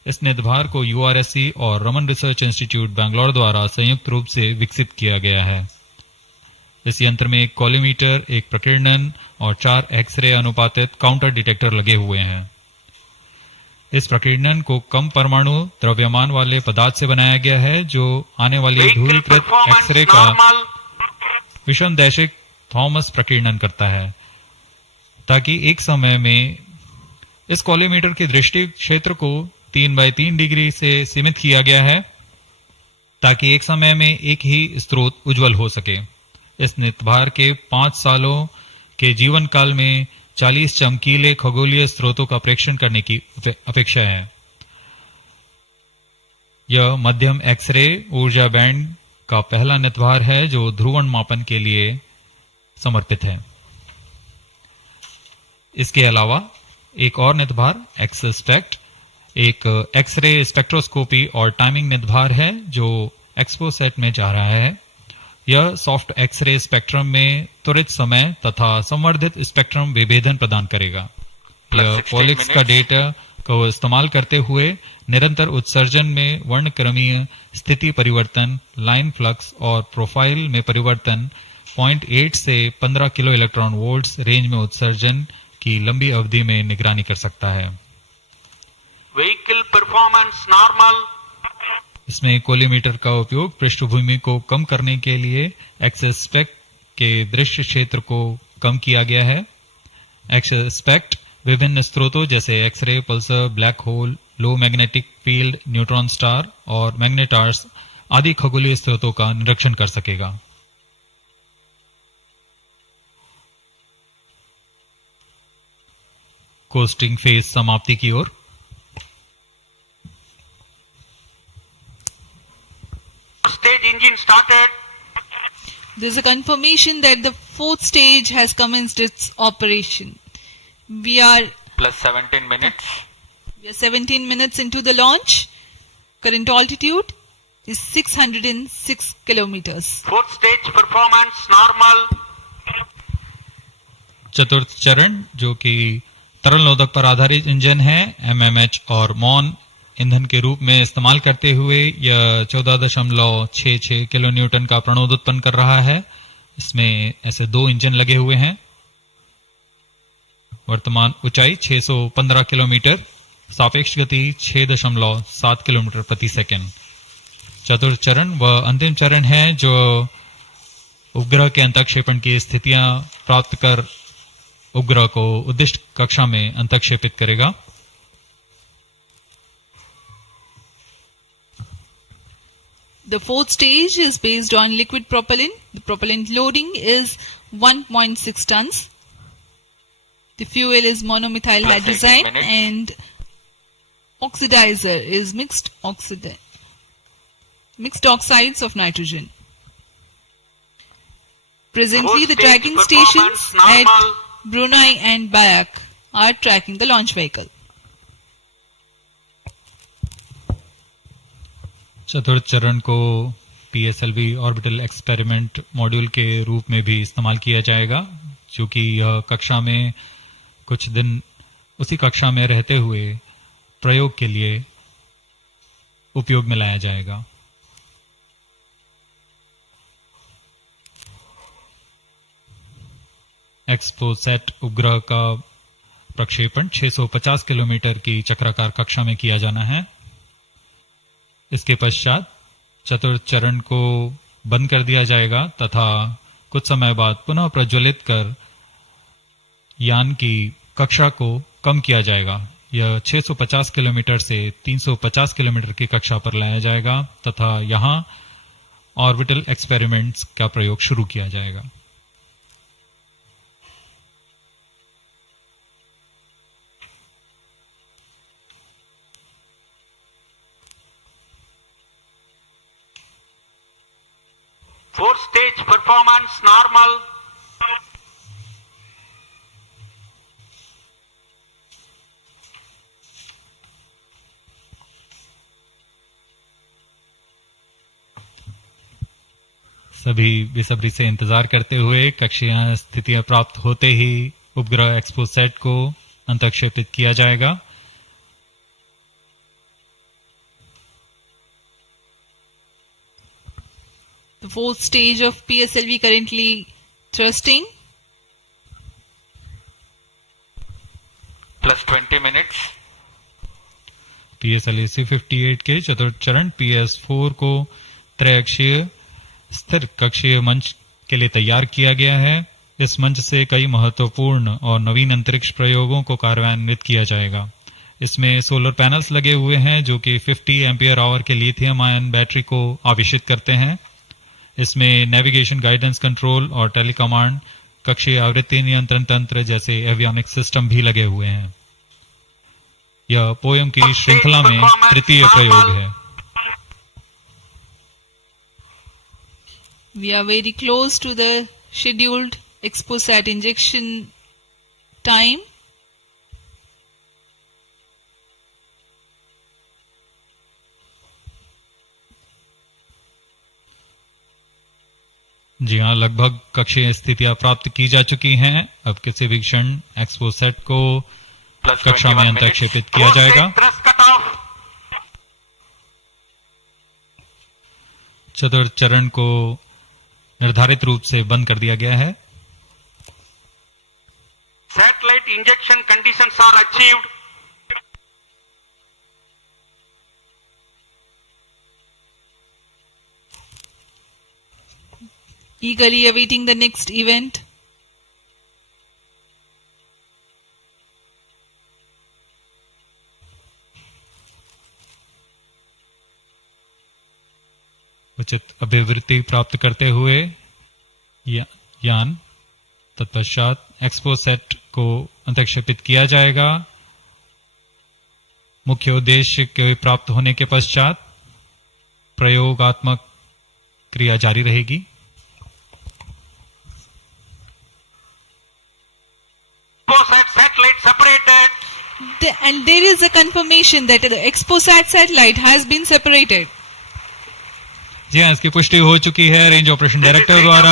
इस नितभार को URSC और रमन रिसर्च इंस्टीट्यूट बैंगलोर द्वारा संयुक्त रूप से विकसित किया गया है। इस यंत्र में एक कॉलीमीटर, एक प्रकीर्णन और 4 एक्सरे अनुपातित काउंटर डिटेक्टर लगे हुए हैं। इस प्रकीर्णन को कम परमाणु द्रव्यमान वाले पदार्थ से बनाया गया है, जो आने वाली ध्रुवीकृत एक्सरे का विषमदैशिक थॉमस प्रकीर्णन करता है, ताकि एक समय में इस कॉलीमीटर के दृष्टि क्षेत्र को 3/3 डिग्री से सीमित किया गया है, ताकि एक समय में एक ही स्रोत उज्जवल हो सके। इस नितभार के 5 सालों के जीवन काल में 40 चमकीले खगोलीय स्रोतों का प्रेक्षण करने की अपेक्षा है। यह मध्यम एक्सरे ऊर्जा बैंड का पहला नितभार है जो ध्रुवण मापन के लिए समर्पित है। इसके अलावा एक और नितभार एक्सस्पेक्ट एक एक्सरे स्पेक्ट्रोस्कोपी और टाइमिंग नितभार है जो एक्सपोसैट में जा रहा है। यह सॉफ्ट एक्सरे स्पेक्ट्रम में त्वरित समय तथा संवर्धित स्पेक्ट्रम विभेदन प्रदान करेगा। यह पॉलिक्स का डेटा को इस्तेमाल करते हुए निरंतर उत्सर्जन में वर्णक्रमीय स्थिति परिवर्तन, लाइन फ्लक्स और प्रोफाइल में परिवर्तन, 0.8 से 15 किलो इलेक्ट्रॉन वोल्ट्स रेंज में उत्सर्जन की लंबी अवधि में निगरानी कर सकता है। Vehicle performance normal. इसमें कोलीमीटर का उपयोग पृष्ठभूमि को कम करने के लिए एक्सस्पेक्ट के दृश्य क्षेत्र को कम किया गया है। एक्सस्पेक्ट विभिन्न स्रोतों जैसे एक्सरे, पल्सर, ब्लैक होल, लो मैग्नेटिक फील्ड, न्यूट्रॉन स्टार और मैग्नेटार्स आदि खगोलीय स्रोतों का निरीक्षण कर सकेगा। कोस्टिंग फेज समाप्ति की ओर। Stage engine started. There is a confirmation that the 4th stage has commenced its operation. We are plus 17 minutes. We are 17 minutes into the launch. Current altitude is 606 kilometers. 4th stage performance normal. चतुर्थ चरण जो कि तरल नोदक पर आधारित engine है, MMH और मॉन ईंधन के रूप में इस्तेमाल करते हुए यह 14.66 किलो न्यूटन का प्रणोद उत्पन्न कर रहा है। इसमें ऐसे 2 इंजन लगे हुए हैं। वर्तमान ऊंचाई 615 किलोमीटर, सापेक्ष गति 6.7 किलोमीटर प्रति सेकंड। चतुर्थ चरण वह अंतिम चरण है जो उपग्रह के अंतक्षेपण की स्थितियां प्राप्त कर उपग्रह को उद्दिष्ट कक्षा में अंतक्षेपित करेगा। The 4th stage is based on liquid propellant. The propellant loading is 1.6 tons. The fuel is monomethyl hydrazine and oxidizer is mixed oxides of nitrogen. Presently, the tracking stations at Brunei and Bayak are tracking the launch vehicle. चतुर्थ चरण को PSLV orbital experiment module के रूप में भी इस्तेमाल किया जाएगा, जो कि यह कक्षा में कुछ दिन उसी कक्षा में रहते हुए प्रयोग के लिए उपयोग में लाया जाएगा। एक्सपोसैट उपग्रह का प्रक्षेपण 650 किलोमीटर की चक्राकार कक्षा में किया जाना है। इसके पश्चात चतुर्थ चरण को बंद कर दिया जाएगा तथा कुछ समय बाद पुनः प्रज्वलित कर यान की कक्षा को कम किया जाएगा। यह 650 किलोमीटर से 350 किलोमीटर की कक्षा पर लाया जाएगा तथा यहां ऑर्बिटल एक्सपेरिमेंट्स का प्रयोग शुरू किया जाएगा। Fourth stage performance normal. सभी बेसब्री से इंतजार करते हुए कक्षीय स्थितियां प्राप्त होते ही उपग्रह एक्सपोसैट को अंतक्षेपित किया जाएगा। The fourth stage of PSLV currently thrusting. Plus 20 minutes. PSLV-C58 के चतुर्थ चरण PS4 को त्रैअक्षीय स्थिर कक्षीय मंच के लिए तैयार किया गया है। इस मंच से कई महत्वपूर्ण और नवीन अंतरिक्ष प्रयोगों को कार्यान्वित किया जाएगा। इसमें सोलर पैनल्स लगे हुए हैं जो कि 50 एम्पियर आवर के लिथियम आयन बैटरी को आवेशित करते हैं। इसमें नेविगेशन गाइडेंस कंट्रोल और टेलीकमांड कक्षीय आवृत्ति नियंत्रण तंत्र जैसे एवियोनिक्स सिस्टम भी लगे हुए हैं। यह पोयम की श्रृंखला में तृतीय प्रयोग है। We are very close to the scheduled exposat injection time. जी हाँ, लगभग कक्षीय स्थितियां प्राप्त की जा चुकी हैं। अब किसी भी क्षण एक्सपोसैट को कक्षा में अंतक्षेपित किया जाएगा। चतुर्थ चरण को निर्धारित रूप से बंद कर दिया गया है। Satellite injection conditions are achieved. Eagerly awaiting the next event. उचित अभिवृत्ति प्राप्त करते हुए यान तत्पश्चात एक्सपोसैट को अंतक्षेपित किया जाएगा। मुख्य उद्देश्य के प्राप्त होने के पश्चात प्रयोगात्मक क्रिया जारी रहेगी। Satellite separated. And there is a confirmation that the exposat satellite has been separated. जी हाँ, इसकी पुष्टि हो चुकी है रेंज ऑपरेशन डायरेक्टर द्वारा।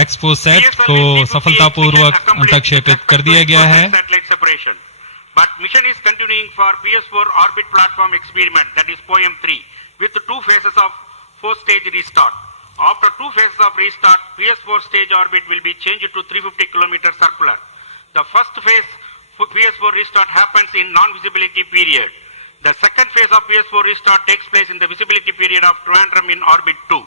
एक्सपोसैट को सफलतापूर्वक अंतक्षेपित कर दिया गया है। But mission is continuing for PS4 orbit platform experiment, that is POEM 3, with 2 phases of 4-stage restart. After 2 phases of restart, PS4 stage orbit will be changed to 350 km circular. The first phase for PS4 restart happens in non-visibility period. The second phase of PS4 restart takes place in the visibility period of Trivandrum in orbit 2.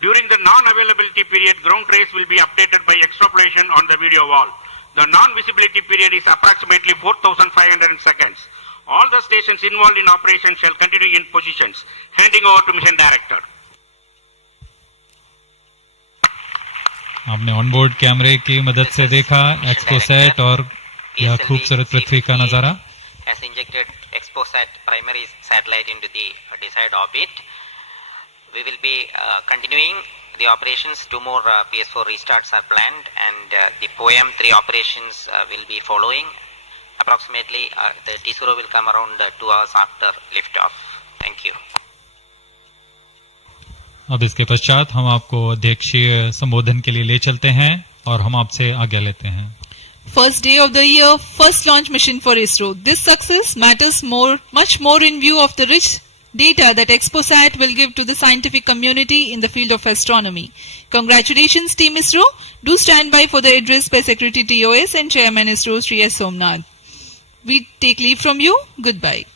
During the non-availability period, ground trace will be updated by extrapolation on the video wall. The non-visibility period is approximately 4,500 seconds. All the stations involved in operation shall continue in positions. Handing over to mission director. आपने onboard कैमरे की मदद से देखा XPoSat और यह खूबसूरत पृथ्वी का नजारा। Has injected exposat primary satellite into the desired orbit. We will be continuing the operations. 2 more PS4 restarts are planned, and the POEM 3 operations will be following. Approximately the T0 will come around 2 hours after liftoff. Thank you. अब इसके पश्चात हम आपको अध्यक्षीय संबोधन के लिए ले चलते हैं और हम आपसे आज्ञा लेते हैं। First day of the year, first launch mission for ISRO. This success matters much more in view of the rich data that XPOSAT will give to the scientific community in the field of astronomy. Congratulations, Team ISRO. Do stand by for the address by Secretary TOS and Chairman ISRO, Sri S. Somnath. We take leave from you. Goodbye.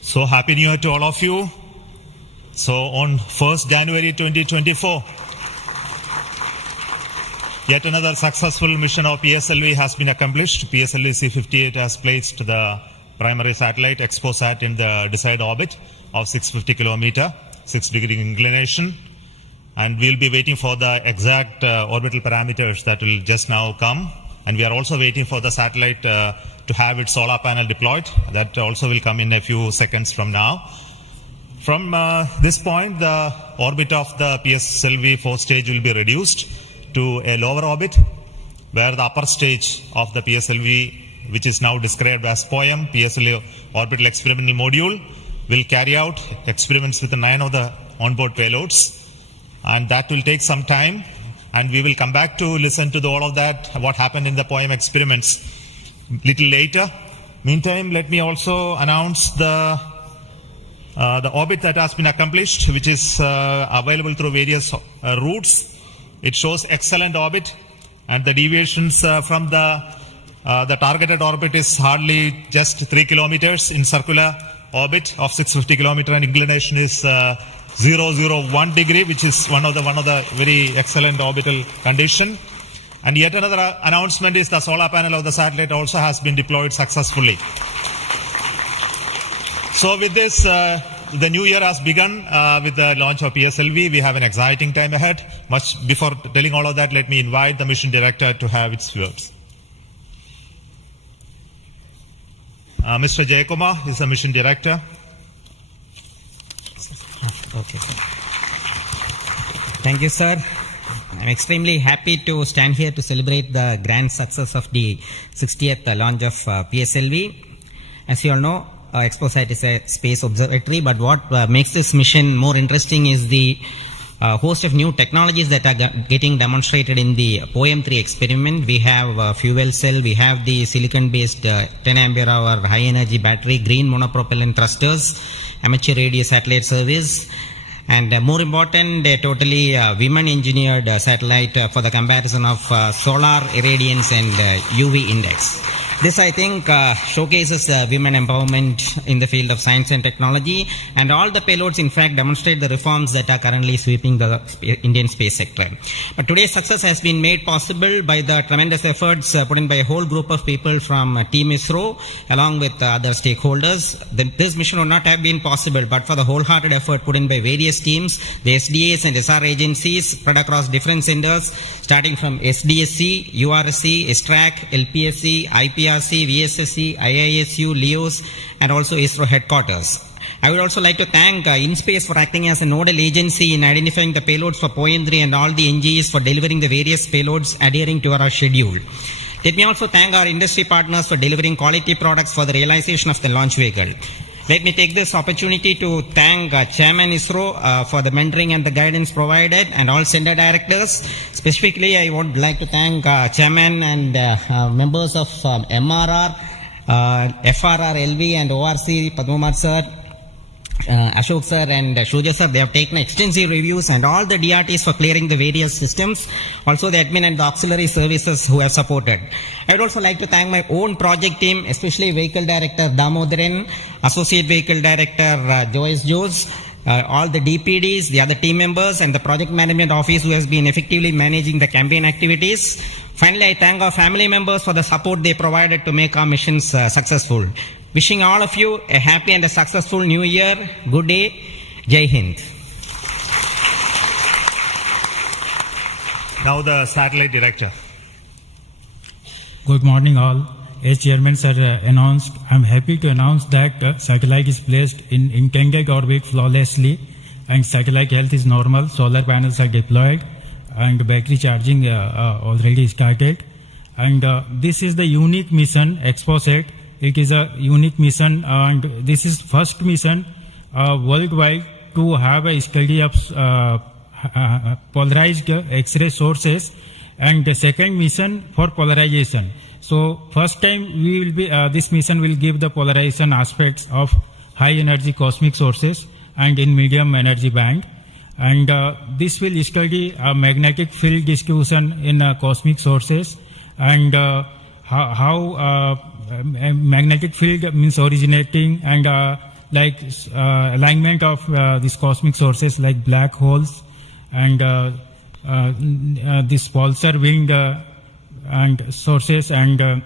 So happy New Year to all of you. So on 1st January 2024, yet another successful mission of PSLV has been accomplished. PSLV-C58 has placed the primary satellite XPOSAT in the desired orbit of 650 kilometer, 6 degree inclination. And we'll be waiting for the exact orbital parameters that will just now come. And we are also waiting for the satellite to have its solar panel deployed. That also will come in a few seconds from now. From this point, the orbit of the PSLV 4 stage will be reduced to a lower orbit, where the upper stage of the PSLV, which is now described as POEM, PSLV Orbital Experimental Module, will carry out experiments with 9 of the onboard payloads. And that will take some time. And we will come back to listen to all of that, what happened in the POEM experiments little later. Meantime, let me also announce the orbit that has been accomplished, which is available through various routes. It shows excellent orbit, and the deviations from the targeted orbit is hardly just 3 kilometers in circular orbit of 650 kilometer, and inclination is 001 degree, which is one of the very excellent orbital condition. And yet another announcement is the solar panel of the satellite also has been deployed successfully. So with this, the new year has begun with the launch of PSLV. We have an exciting time ahead. Much before telling all of that, let me invite the mission director to have its words. Mr. Jayakumar is the mission director. Okay. Thank you, sir. I'm extremely happy to stand here to celebrate the grand success of the 60th launch of PSLV. As you all know, XPOSAT is a space observatory, but what makes this mission more interesting is the host of new technologies that are getting demonstrated in the POEM-3 experiment. We have fuel cell, we have the silicon-based 10 ampere hour high energy battery, green monopropellant thrusters, amateur radio satellite service, and more important, a totally women-engineered satellite for the comparison of solar irradiance and UV index. This, I think, showcases women empowerment in the field of science and technology, and all the payloads, in fact, demonstrate the reforms that are currently sweeping the Indian space sector. But today's success has been made possible by the tremendous efforts put in by a whole group of people from Team ISRO, along with other stakeholders. This mission would not have been possible but for the wholehearted effort put in by various teams, the SDAs and SR agencies spread across different centers, starting from SDSC, URSC, STRAC, LPSC, IPRC, VSSC, IISU, LEOS, and also ISRO headquarters. I would also like to thank InSpace for acting as a nodal agency in identifying the payloads for POEM-3 and all the NGEs for delivering the various payloads adhering to our schedule. Let me also thank our industry partners for delivering quality products for the realization of the launch vehicle. Let me take this opportunity to thank Chairman ISRO for the mentoring and the guidance provided, and all center directors. Specifically, I would like to thank Chairman and members of MRR, FRR, LV and ORC, Padmamar sir, Ashok sir and Shuja sir. They have taken extensive reviews, and all the DRTs for clearing the various systems, also the admin and the auxiliary services who have supported. I would also like to thank my own project team, especially Vehicle Director Damodaran, Associate Vehicle Director Joyce Jose, all the DPDs, the other team members, and the Project Management Office who has been effectively managing the campaign activities. Finally, I thank our family members for the support they provided to make our missions successful. Wishing all of you a happy and a successful new year. Good day. Jai Hind. Now the satellite director. Good morning all. As Chairman sir announced, I am happy to announce that satellite is placed in intended orbit flawlessly and satellite health is normal, solar panels are deployed and battery charging already started. And this is the unique mission, ExpoSat. It is a unique mission and this is first mission worldwide to have a study of polarized X-ray sources and the second mission for polarization. So first time we will be, this mission will give the polarization aspects of high energy cosmic sources and in medium energy band. And this will study magnetic field distribution in cosmic sources and how magnetic field means originating and alignment of these cosmic sources like black holes and this pulsar wind and sources and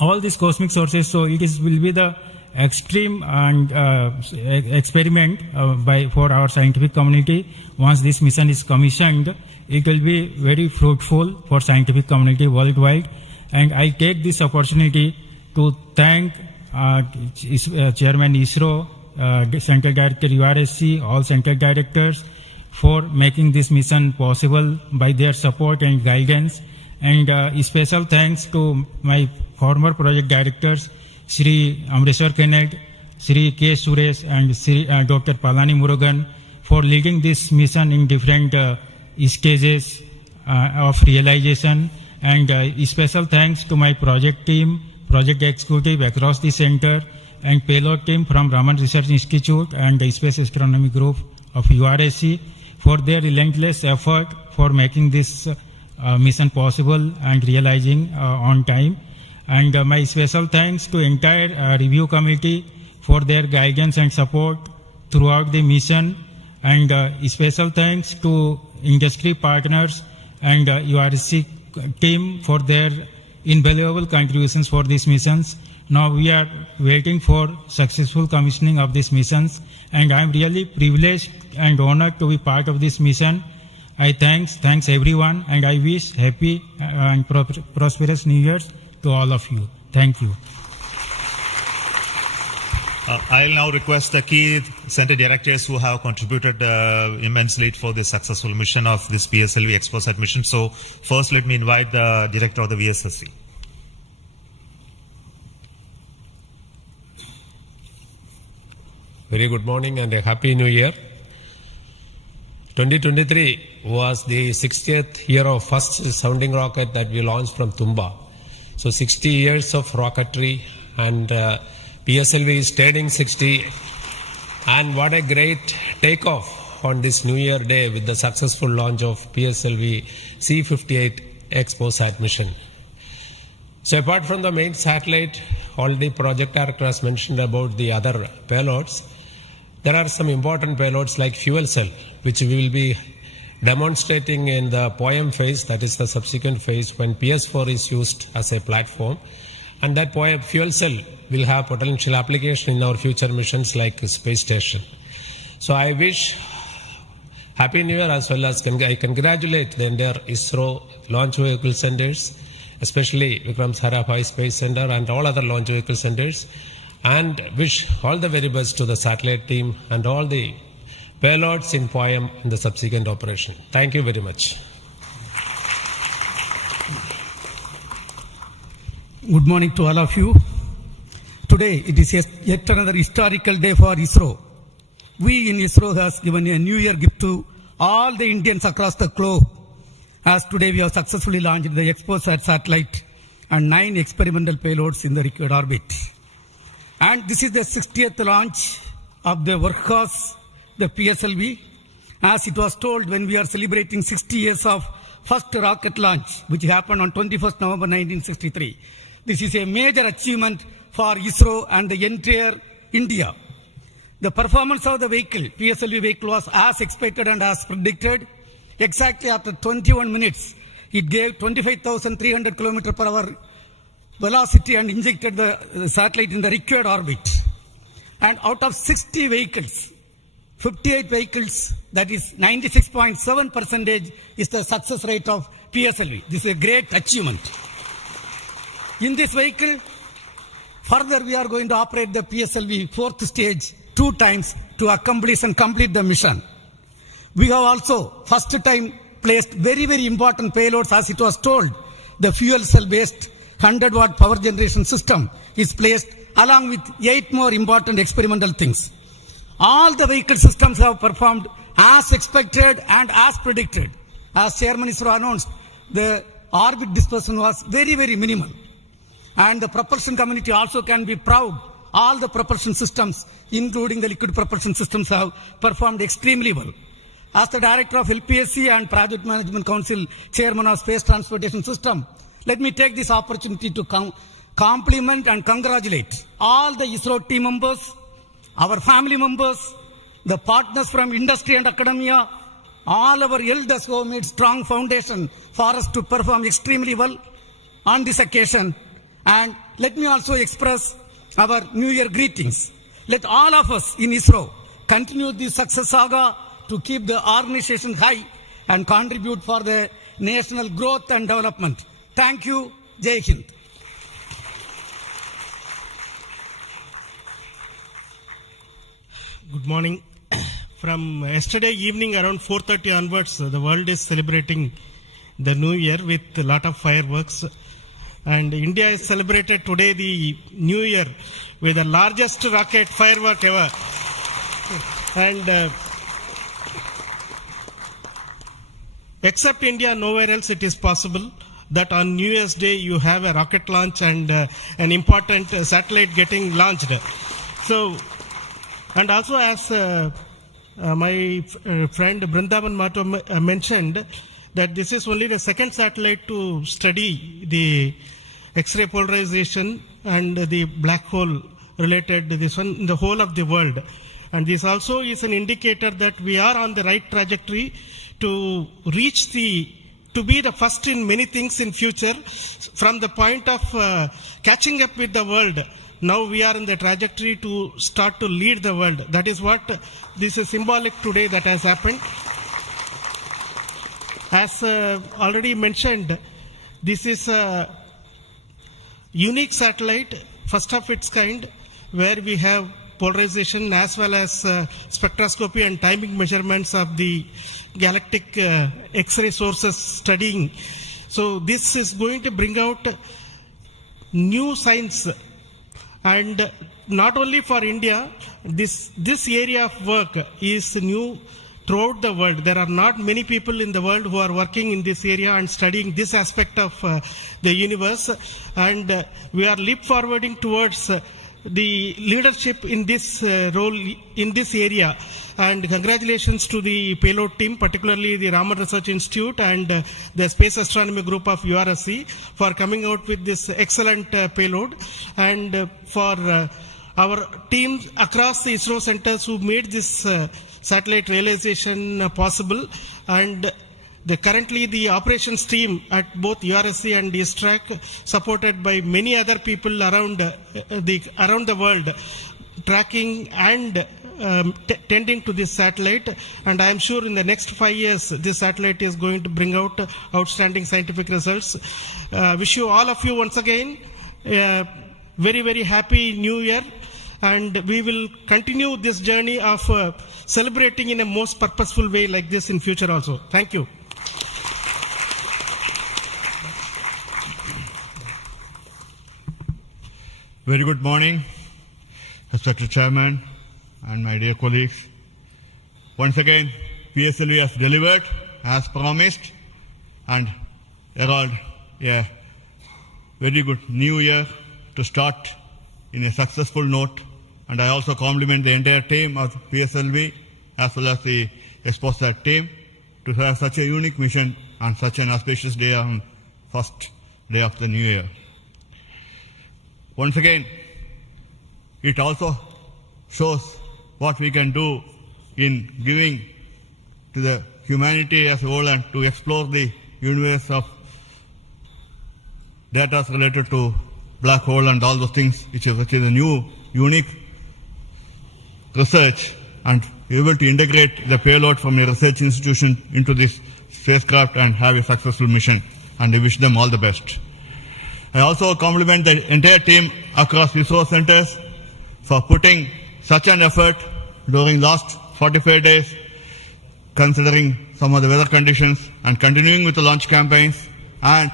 all these cosmic sources. So it will be the extreme and experiment for our scientific community. Once this mission is commissioned, it will be very fruitful for scientific community worldwide. And I take this opportunity to thank Chairman ISRO, Central Director URSC, all Central Directors for making this mission possible by their support and guidance. And special thanks to my former project directors, Shri Amreshwar Kennedy, Shri K. Suresh and Shri Dr. Palani Murugan for leading this mission in different stages of realization. And special thanks to my project team, project executive across the center and payload team from Raman Research Institute and the Space Astronomy Group of URSC for their relentless effort for making this mission possible and realizing on time. And my special thanks to entire review committee for their guidance and support throughout the mission. And special thanks to industry partners and URSC team for their invaluable contributions for these missions. Now we are waiting for successful commissioning of these missions, and I am really privileged and honored to be part of this mission. I thanks everyone, and I wish happy and prosperous New Year's to all of you. Thank you. I'll now request the key center directors who have contributed immensely for the successful mission of this PSLV ExpoSat mission. So first let me invite the director of the VSSC. Very good morning and a happy new year. 2023 was the 60th year of first sounding rocket that we launched from Tumba. So 60 years of rocketry, and PSLV is turning 60, and what a great takeoff on this New Year day with the successful launch of PSLV-C58 ExpoSat mission. So apart from the main satellite, already project director has mentioned about the other payloads. There are some important payloads like fuel cell, which we will be demonstrating in the POEM phase, that is the subsequent phase when PS4 is used as a platform. And that fuel cell will have potential application in our future missions like space station. So I wish Happy New Year, as well as I congratulate the entire ISRO launch vehicle centers, especially Vikram Sarabhai Space Center and all other launch vehicle centers, and wish all the very best to the satellite team and all the payloads in POEM in the subsequent operation. Thank you very much. Good morning to all of you. Today it is yet another historical day for ISRO. We in ISRO has given a New Year gift to all the Indians across the globe, as today we have successfully launched the ExpoSat satellite and 9 experimental payloads in the required orbit. And this is the 60th launch of the workhorse, the PSLV. As it was told when we are celebrating 60 years of first rocket launch, which happened on 21st November 1963. This is a major achievement for ISRO and the entire India. The performance of the vehicle, PSLV vehicle, was as expected and as predicted. Exactly after 21 minutes, it gave 25,300 km/h velocity and injected the satellite in the required orbit. And out of 60 vehicles, 58 vehicles, that is 96.7% is the success rate of PSLV. This is a great achievement. In this vehicle, further we are going to operate the PSLV fourth stage 2 times to accomplish and complete the mission. We have also first time placed very, very important payloads, as it was told. The fuel cell based 100-watt power generation system is placed along with 8 more important experimental things. All the vehicle systems have performed as expected and as predicted. As Chairman ISRO announced, the orbit dispersion was very, very minimal. And the propulsion community also can be proud. All the propulsion systems, including the liquid propulsion systems, have performed extremely well. As the Director of LPSC and Project Management Council Chairman of Space Transportation System, let me take this opportunity to compliment and congratulate all the ISRO team members, our family members, the partners from industry and academia, all our elders who have made strong foundation for us to perform extremely well on this occasion. And let me also express our New Year greetings. Let all of us in ISRO continue this success saga to keep the organization high and contribute for the national growth and development. Thank you. Jai Hind. Good morning. From yesterday evening around 4:30 onwards, the world is celebrating the New Year with a lot of fireworks. And India has celebrated today the New Year with the largest rocket firework ever. And except India, nowhere else it is possible that on New Year's Day you have a rocket launch and an important satellite getting launched. So, and also as my friend Brindavan Mato mentioned, that this is only the second satellite to study the X-ray polarization and the black hole related to this one in the whole of the world. And this also is an indicator that we are on the right trajectory to reach to be the first in many things in future. From the point of catching up with the world, now we are in the trajectory to start to lead the world. That is what this is symbolic today that has happened. As already mentioned, this is a unique satellite, first of its kind, where we have polarization as well as spectroscopy and timing measurements of the galactic X-ray sources studying. So this is going to bring out new science, and not only for India, this area of work is new throughout the world. There are not many people in the world who are working in this area and studying this aspect of the universe, and we are leap forwarding towards the leadership in this role in this area. And congratulations to the payload team, particularly the Raman Research Institute and the Space Astronomy Group of URSC for coming out with this excellent payload, and for our teams across the ISRO centers who made this satellite realization possible. And currently the operations team at both URSC and ISTRAC, supported by many other people around the world, tracking and tending to this satellite. And I am sure in the next 5 years this satellite is going to bring out outstanding scientific results. Wish you all of you once again very, very happy New Year, and we will continue this journey of celebrating in a most purposeful way like this in future also. Thank you. Very good morning, Respected Chairman and my dear colleagues. Once again, PSLV has delivered as promised and herald a very good new year to start in a successful note. And I also compliment the entire team of PSLV as well as the XPOSAT team to have such a unique mission on such an auspicious day on first day of the new year. Once again, it also shows what we can do in giving to the humanity as a whole and to explore the universe of data related to black hole and all those things, which is a new, unique research and able to integrate the payload from a research institution into this spacecraft and have a successful mission. And I wish them all the best. I also compliment the entire team across ISRO centers for putting such an effort during last 45 days, considering some of the weather conditions, and continuing with the launch campaigns, and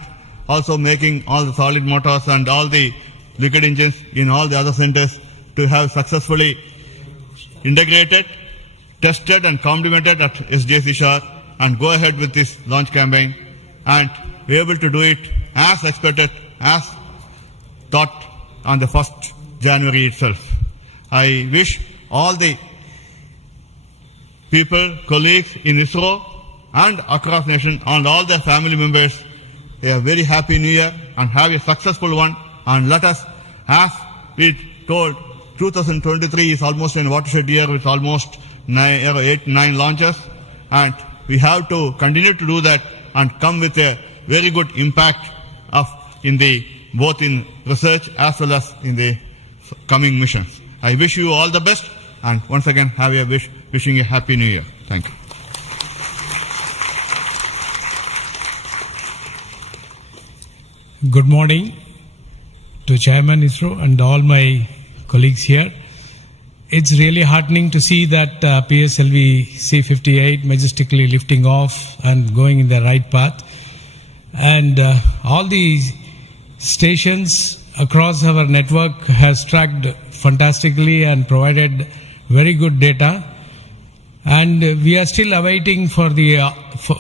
also making all the solid motors and all the liquid engines in all the other centers to have successfully integrated, tested and complemented at SDSC Shore, and go ahead with this launch campaign and be able to do it as expected, as thought on the 1st January itself. I wish all the people, colleagues in ISRO and across nation and all their family members a very happy new year and have a successful one. And let us, as we told, 2023 is almost a watershed year with almost 8-9 launches, and we have to continue to do that and come with a very good impact of both in research as well as in the coming missions. I wish you all the best, and once again wishing a happy new year. Thank you. Good morning to Chairman ISRO and all my colleagues here. It's really heartening to see that PSLV-C58 majestically lifting off and going in the right path. And all the stations across our network has tracked fantastically and provided very good data. And we are still awaiting for the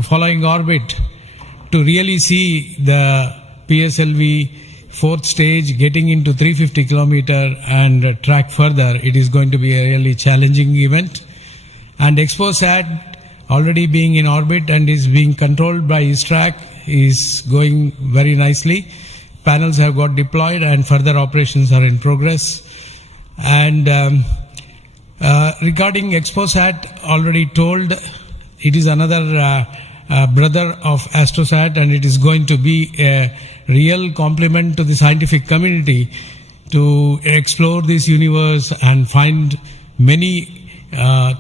following orbit to really see the PSLV fourth stage getting into 350 kilometer and track further. It is going to be a really challenging event. And XPOSat already being in orbit and is being controlled by ISTRAC is going very nicely. Panels have got deployed and further operations are in progress. And regarding XPOSat, already told, it is another brother of AstroSat, and it is going to be a real compliment to the scientific community to explore this universe and find many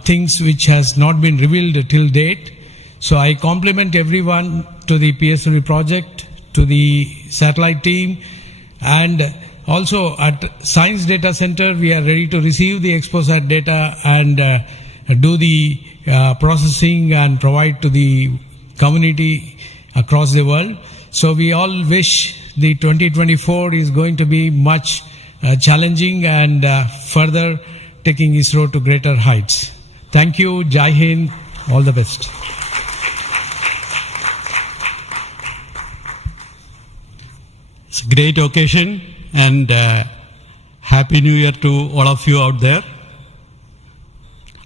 things which has not been revealed till date. So I compliment everyone to the PSLV project, to the satellite team, and also at Science Data Center we are ready to receive the XPOSat data and do the processing and provide to the community across the world. So we all wish the 2024 is going to be much challenging and further taking ISRO to greater heights. Thank you. Jai Hind. All the best. It's a great occasion, and Happy New Year to all of you out there.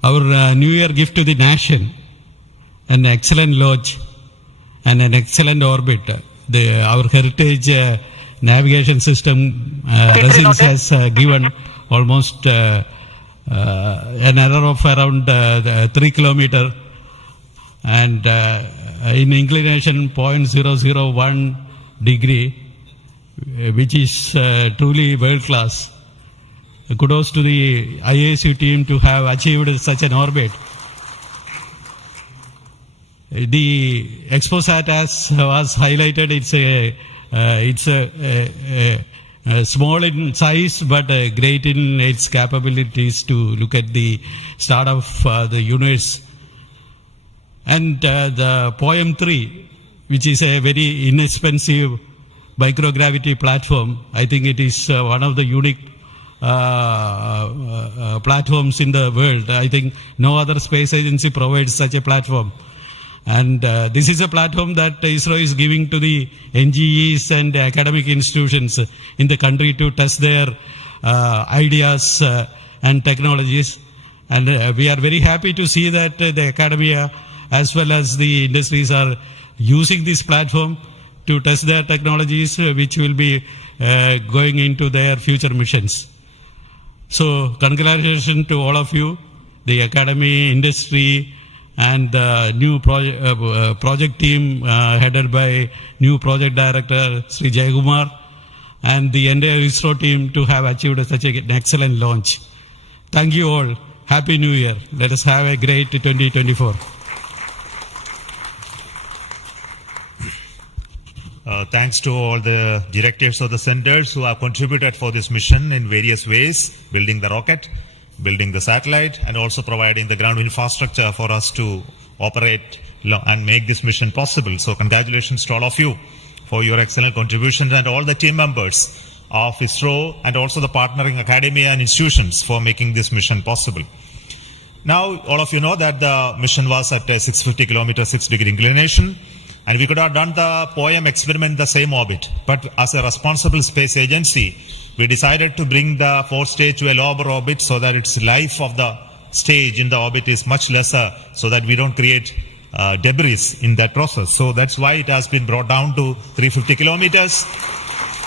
Our New Year gift to the nation, an excellent launch and an excellent orbit. Our heritage navigation system Resins has given almost an error of around 3 kilometers and in inclination 0.001 degree, which is truly world class. Kudos to the IASU team to have achieved such an orbit. The XPOSat, as was highlighted, it's a small in size but great in its capabilities to look at the start of the universe. And the POEM-3, which is a very inexpensive microgravity platform, I think it is one of the unique platforms in the world. I think no other space agency provides such a platform. And this is a platform that ISRO is giving to the NGEs and academic institutions in the country to test their ideas and technologies. And we are very happy to see that the academia as well as the industries are using this platform to test their technologies, which will be going into their future missions. So congratulations to all of you, the academy, industry, and the new project team headed by new project director Sri Jayakumar, and the entire ISRO team to have achieved such an excellent launch. Thank you all. Happy New Year. Let us have a great 2024. Thanks to all the directors of the centers who have contributed for this mission in various ways, building the rocket, building the satellite, and also providing the ground infrastructure for us to operate and make this mission possible. So congratulations to all of you for your excellent contributions, and all the team members of ISRO and also the partnering academia and institutions for making this mission possible. Now, all of you know that the mission was at a 650 kilometer, 6-degree inclination, and we could have done the POEM experiment in the same orbit. But as a responsible space agency, we decided to bring the fourth stage to a lower orbit so that its life of the stage in the orbit is much lesser, so that we don't create debris in that process. So that's why it has been brought down to 350 kilometers.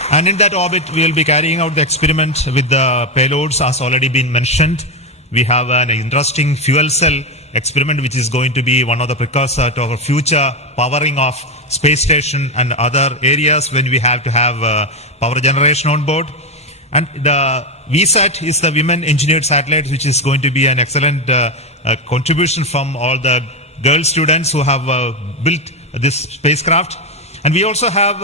And in that orbit, we will be carrying out the experiment with the payloads as already been mentioned. We have an interesting fuel cell experiment, which is going to be one of the precursors to our future powering of space station and other areas when we have to have power generation on board. And the VSAT is the Women Engineered Satellite, which is going to be an excellent contribution from all the girl students who have built this spacecraft. And we also have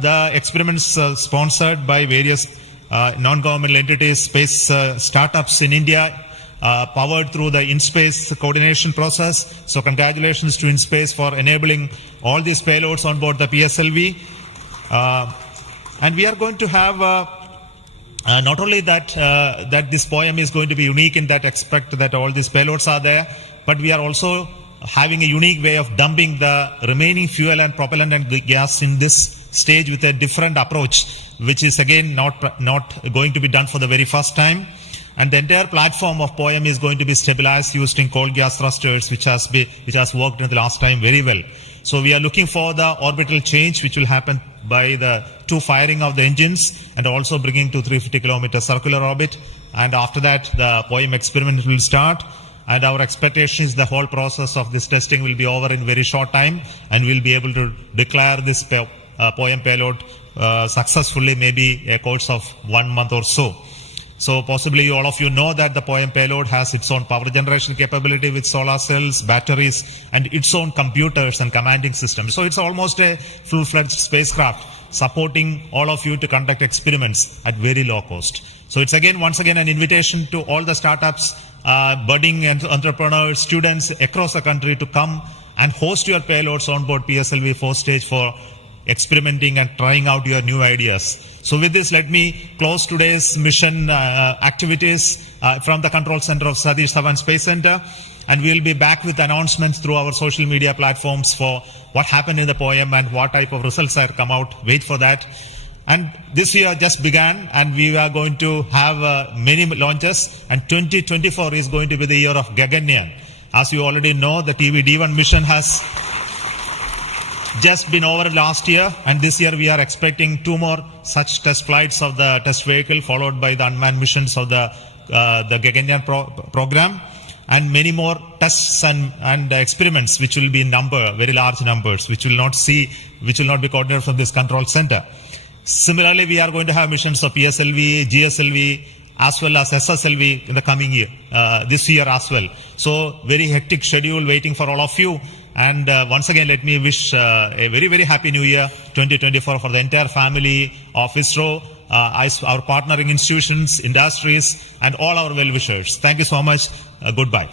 the experiments sponsored by various non-governmental entities, space startups in India, powered through the in-space coordination process. So congratulations to InSpace for enabling all these payloads on board the PSLV. And we are going to have not only that that this POEM is going to be unique in that aspect that all these payloads are there, but we are also having a unique way of dumping the remaining fuel and propellant and gas in this stage with a different approach, which is again not going to be done for the very first time. And the entire platform of POEM is going to be stabilized using cold gas thrusters, which has worked in the last time very well. So we are looking for the orbital change, which will happen by the two firing of the engines and also bringing to 350 kilometer circular orbit. And after that, the POEM experiment will start. And our expectation is the whole process of this testing will be over in very short time, and we'll be able to declare this POEM payload successfully, maybe a course of 1 month or so. So possibly all of you know that the POEM payload has its own power generation capability with solar cells, batteries, and its own computers and commanding systems. So it's almost a full-fledged spacecraft supporting all of you to conduct experiments at very low cost. So it's once again an invitation to all the startups, budding entrepreneurs, students across the country to come and host your payloads on board PSLV 4 stage for experimenting and trying out your new ideas. So with this, let me close today's mission activities from the control center of SATISH DHAWAN Space Center. And we'll be back with announcements through our social media platforms for what happened in the POEM and what type of results are come out. Wait for that. And this year just began, and we are going to have many launches, and 2024 is going to be the year of Gaganyaan. As you already know, the DHAWAN mission has just been over last year, and this year we are expecting 2 more such test flights of the test vehicle, followed by the unmanned missions of the Gaganyaan program, and many more tests and experiments, which will be in very large numbers, which will not be coordinated from this control center. Similarly, we are going to have missions of PSLV, GSLV, as well as SSLV in the coming year, this year as well. So very hectic schedule waiting for all of you. And once again, let me wish a very, very happy New Year 2024 for the entire family of ISRO, our partnering institutions, industries, and all our well-wishers. Thank you so much. Goodbye.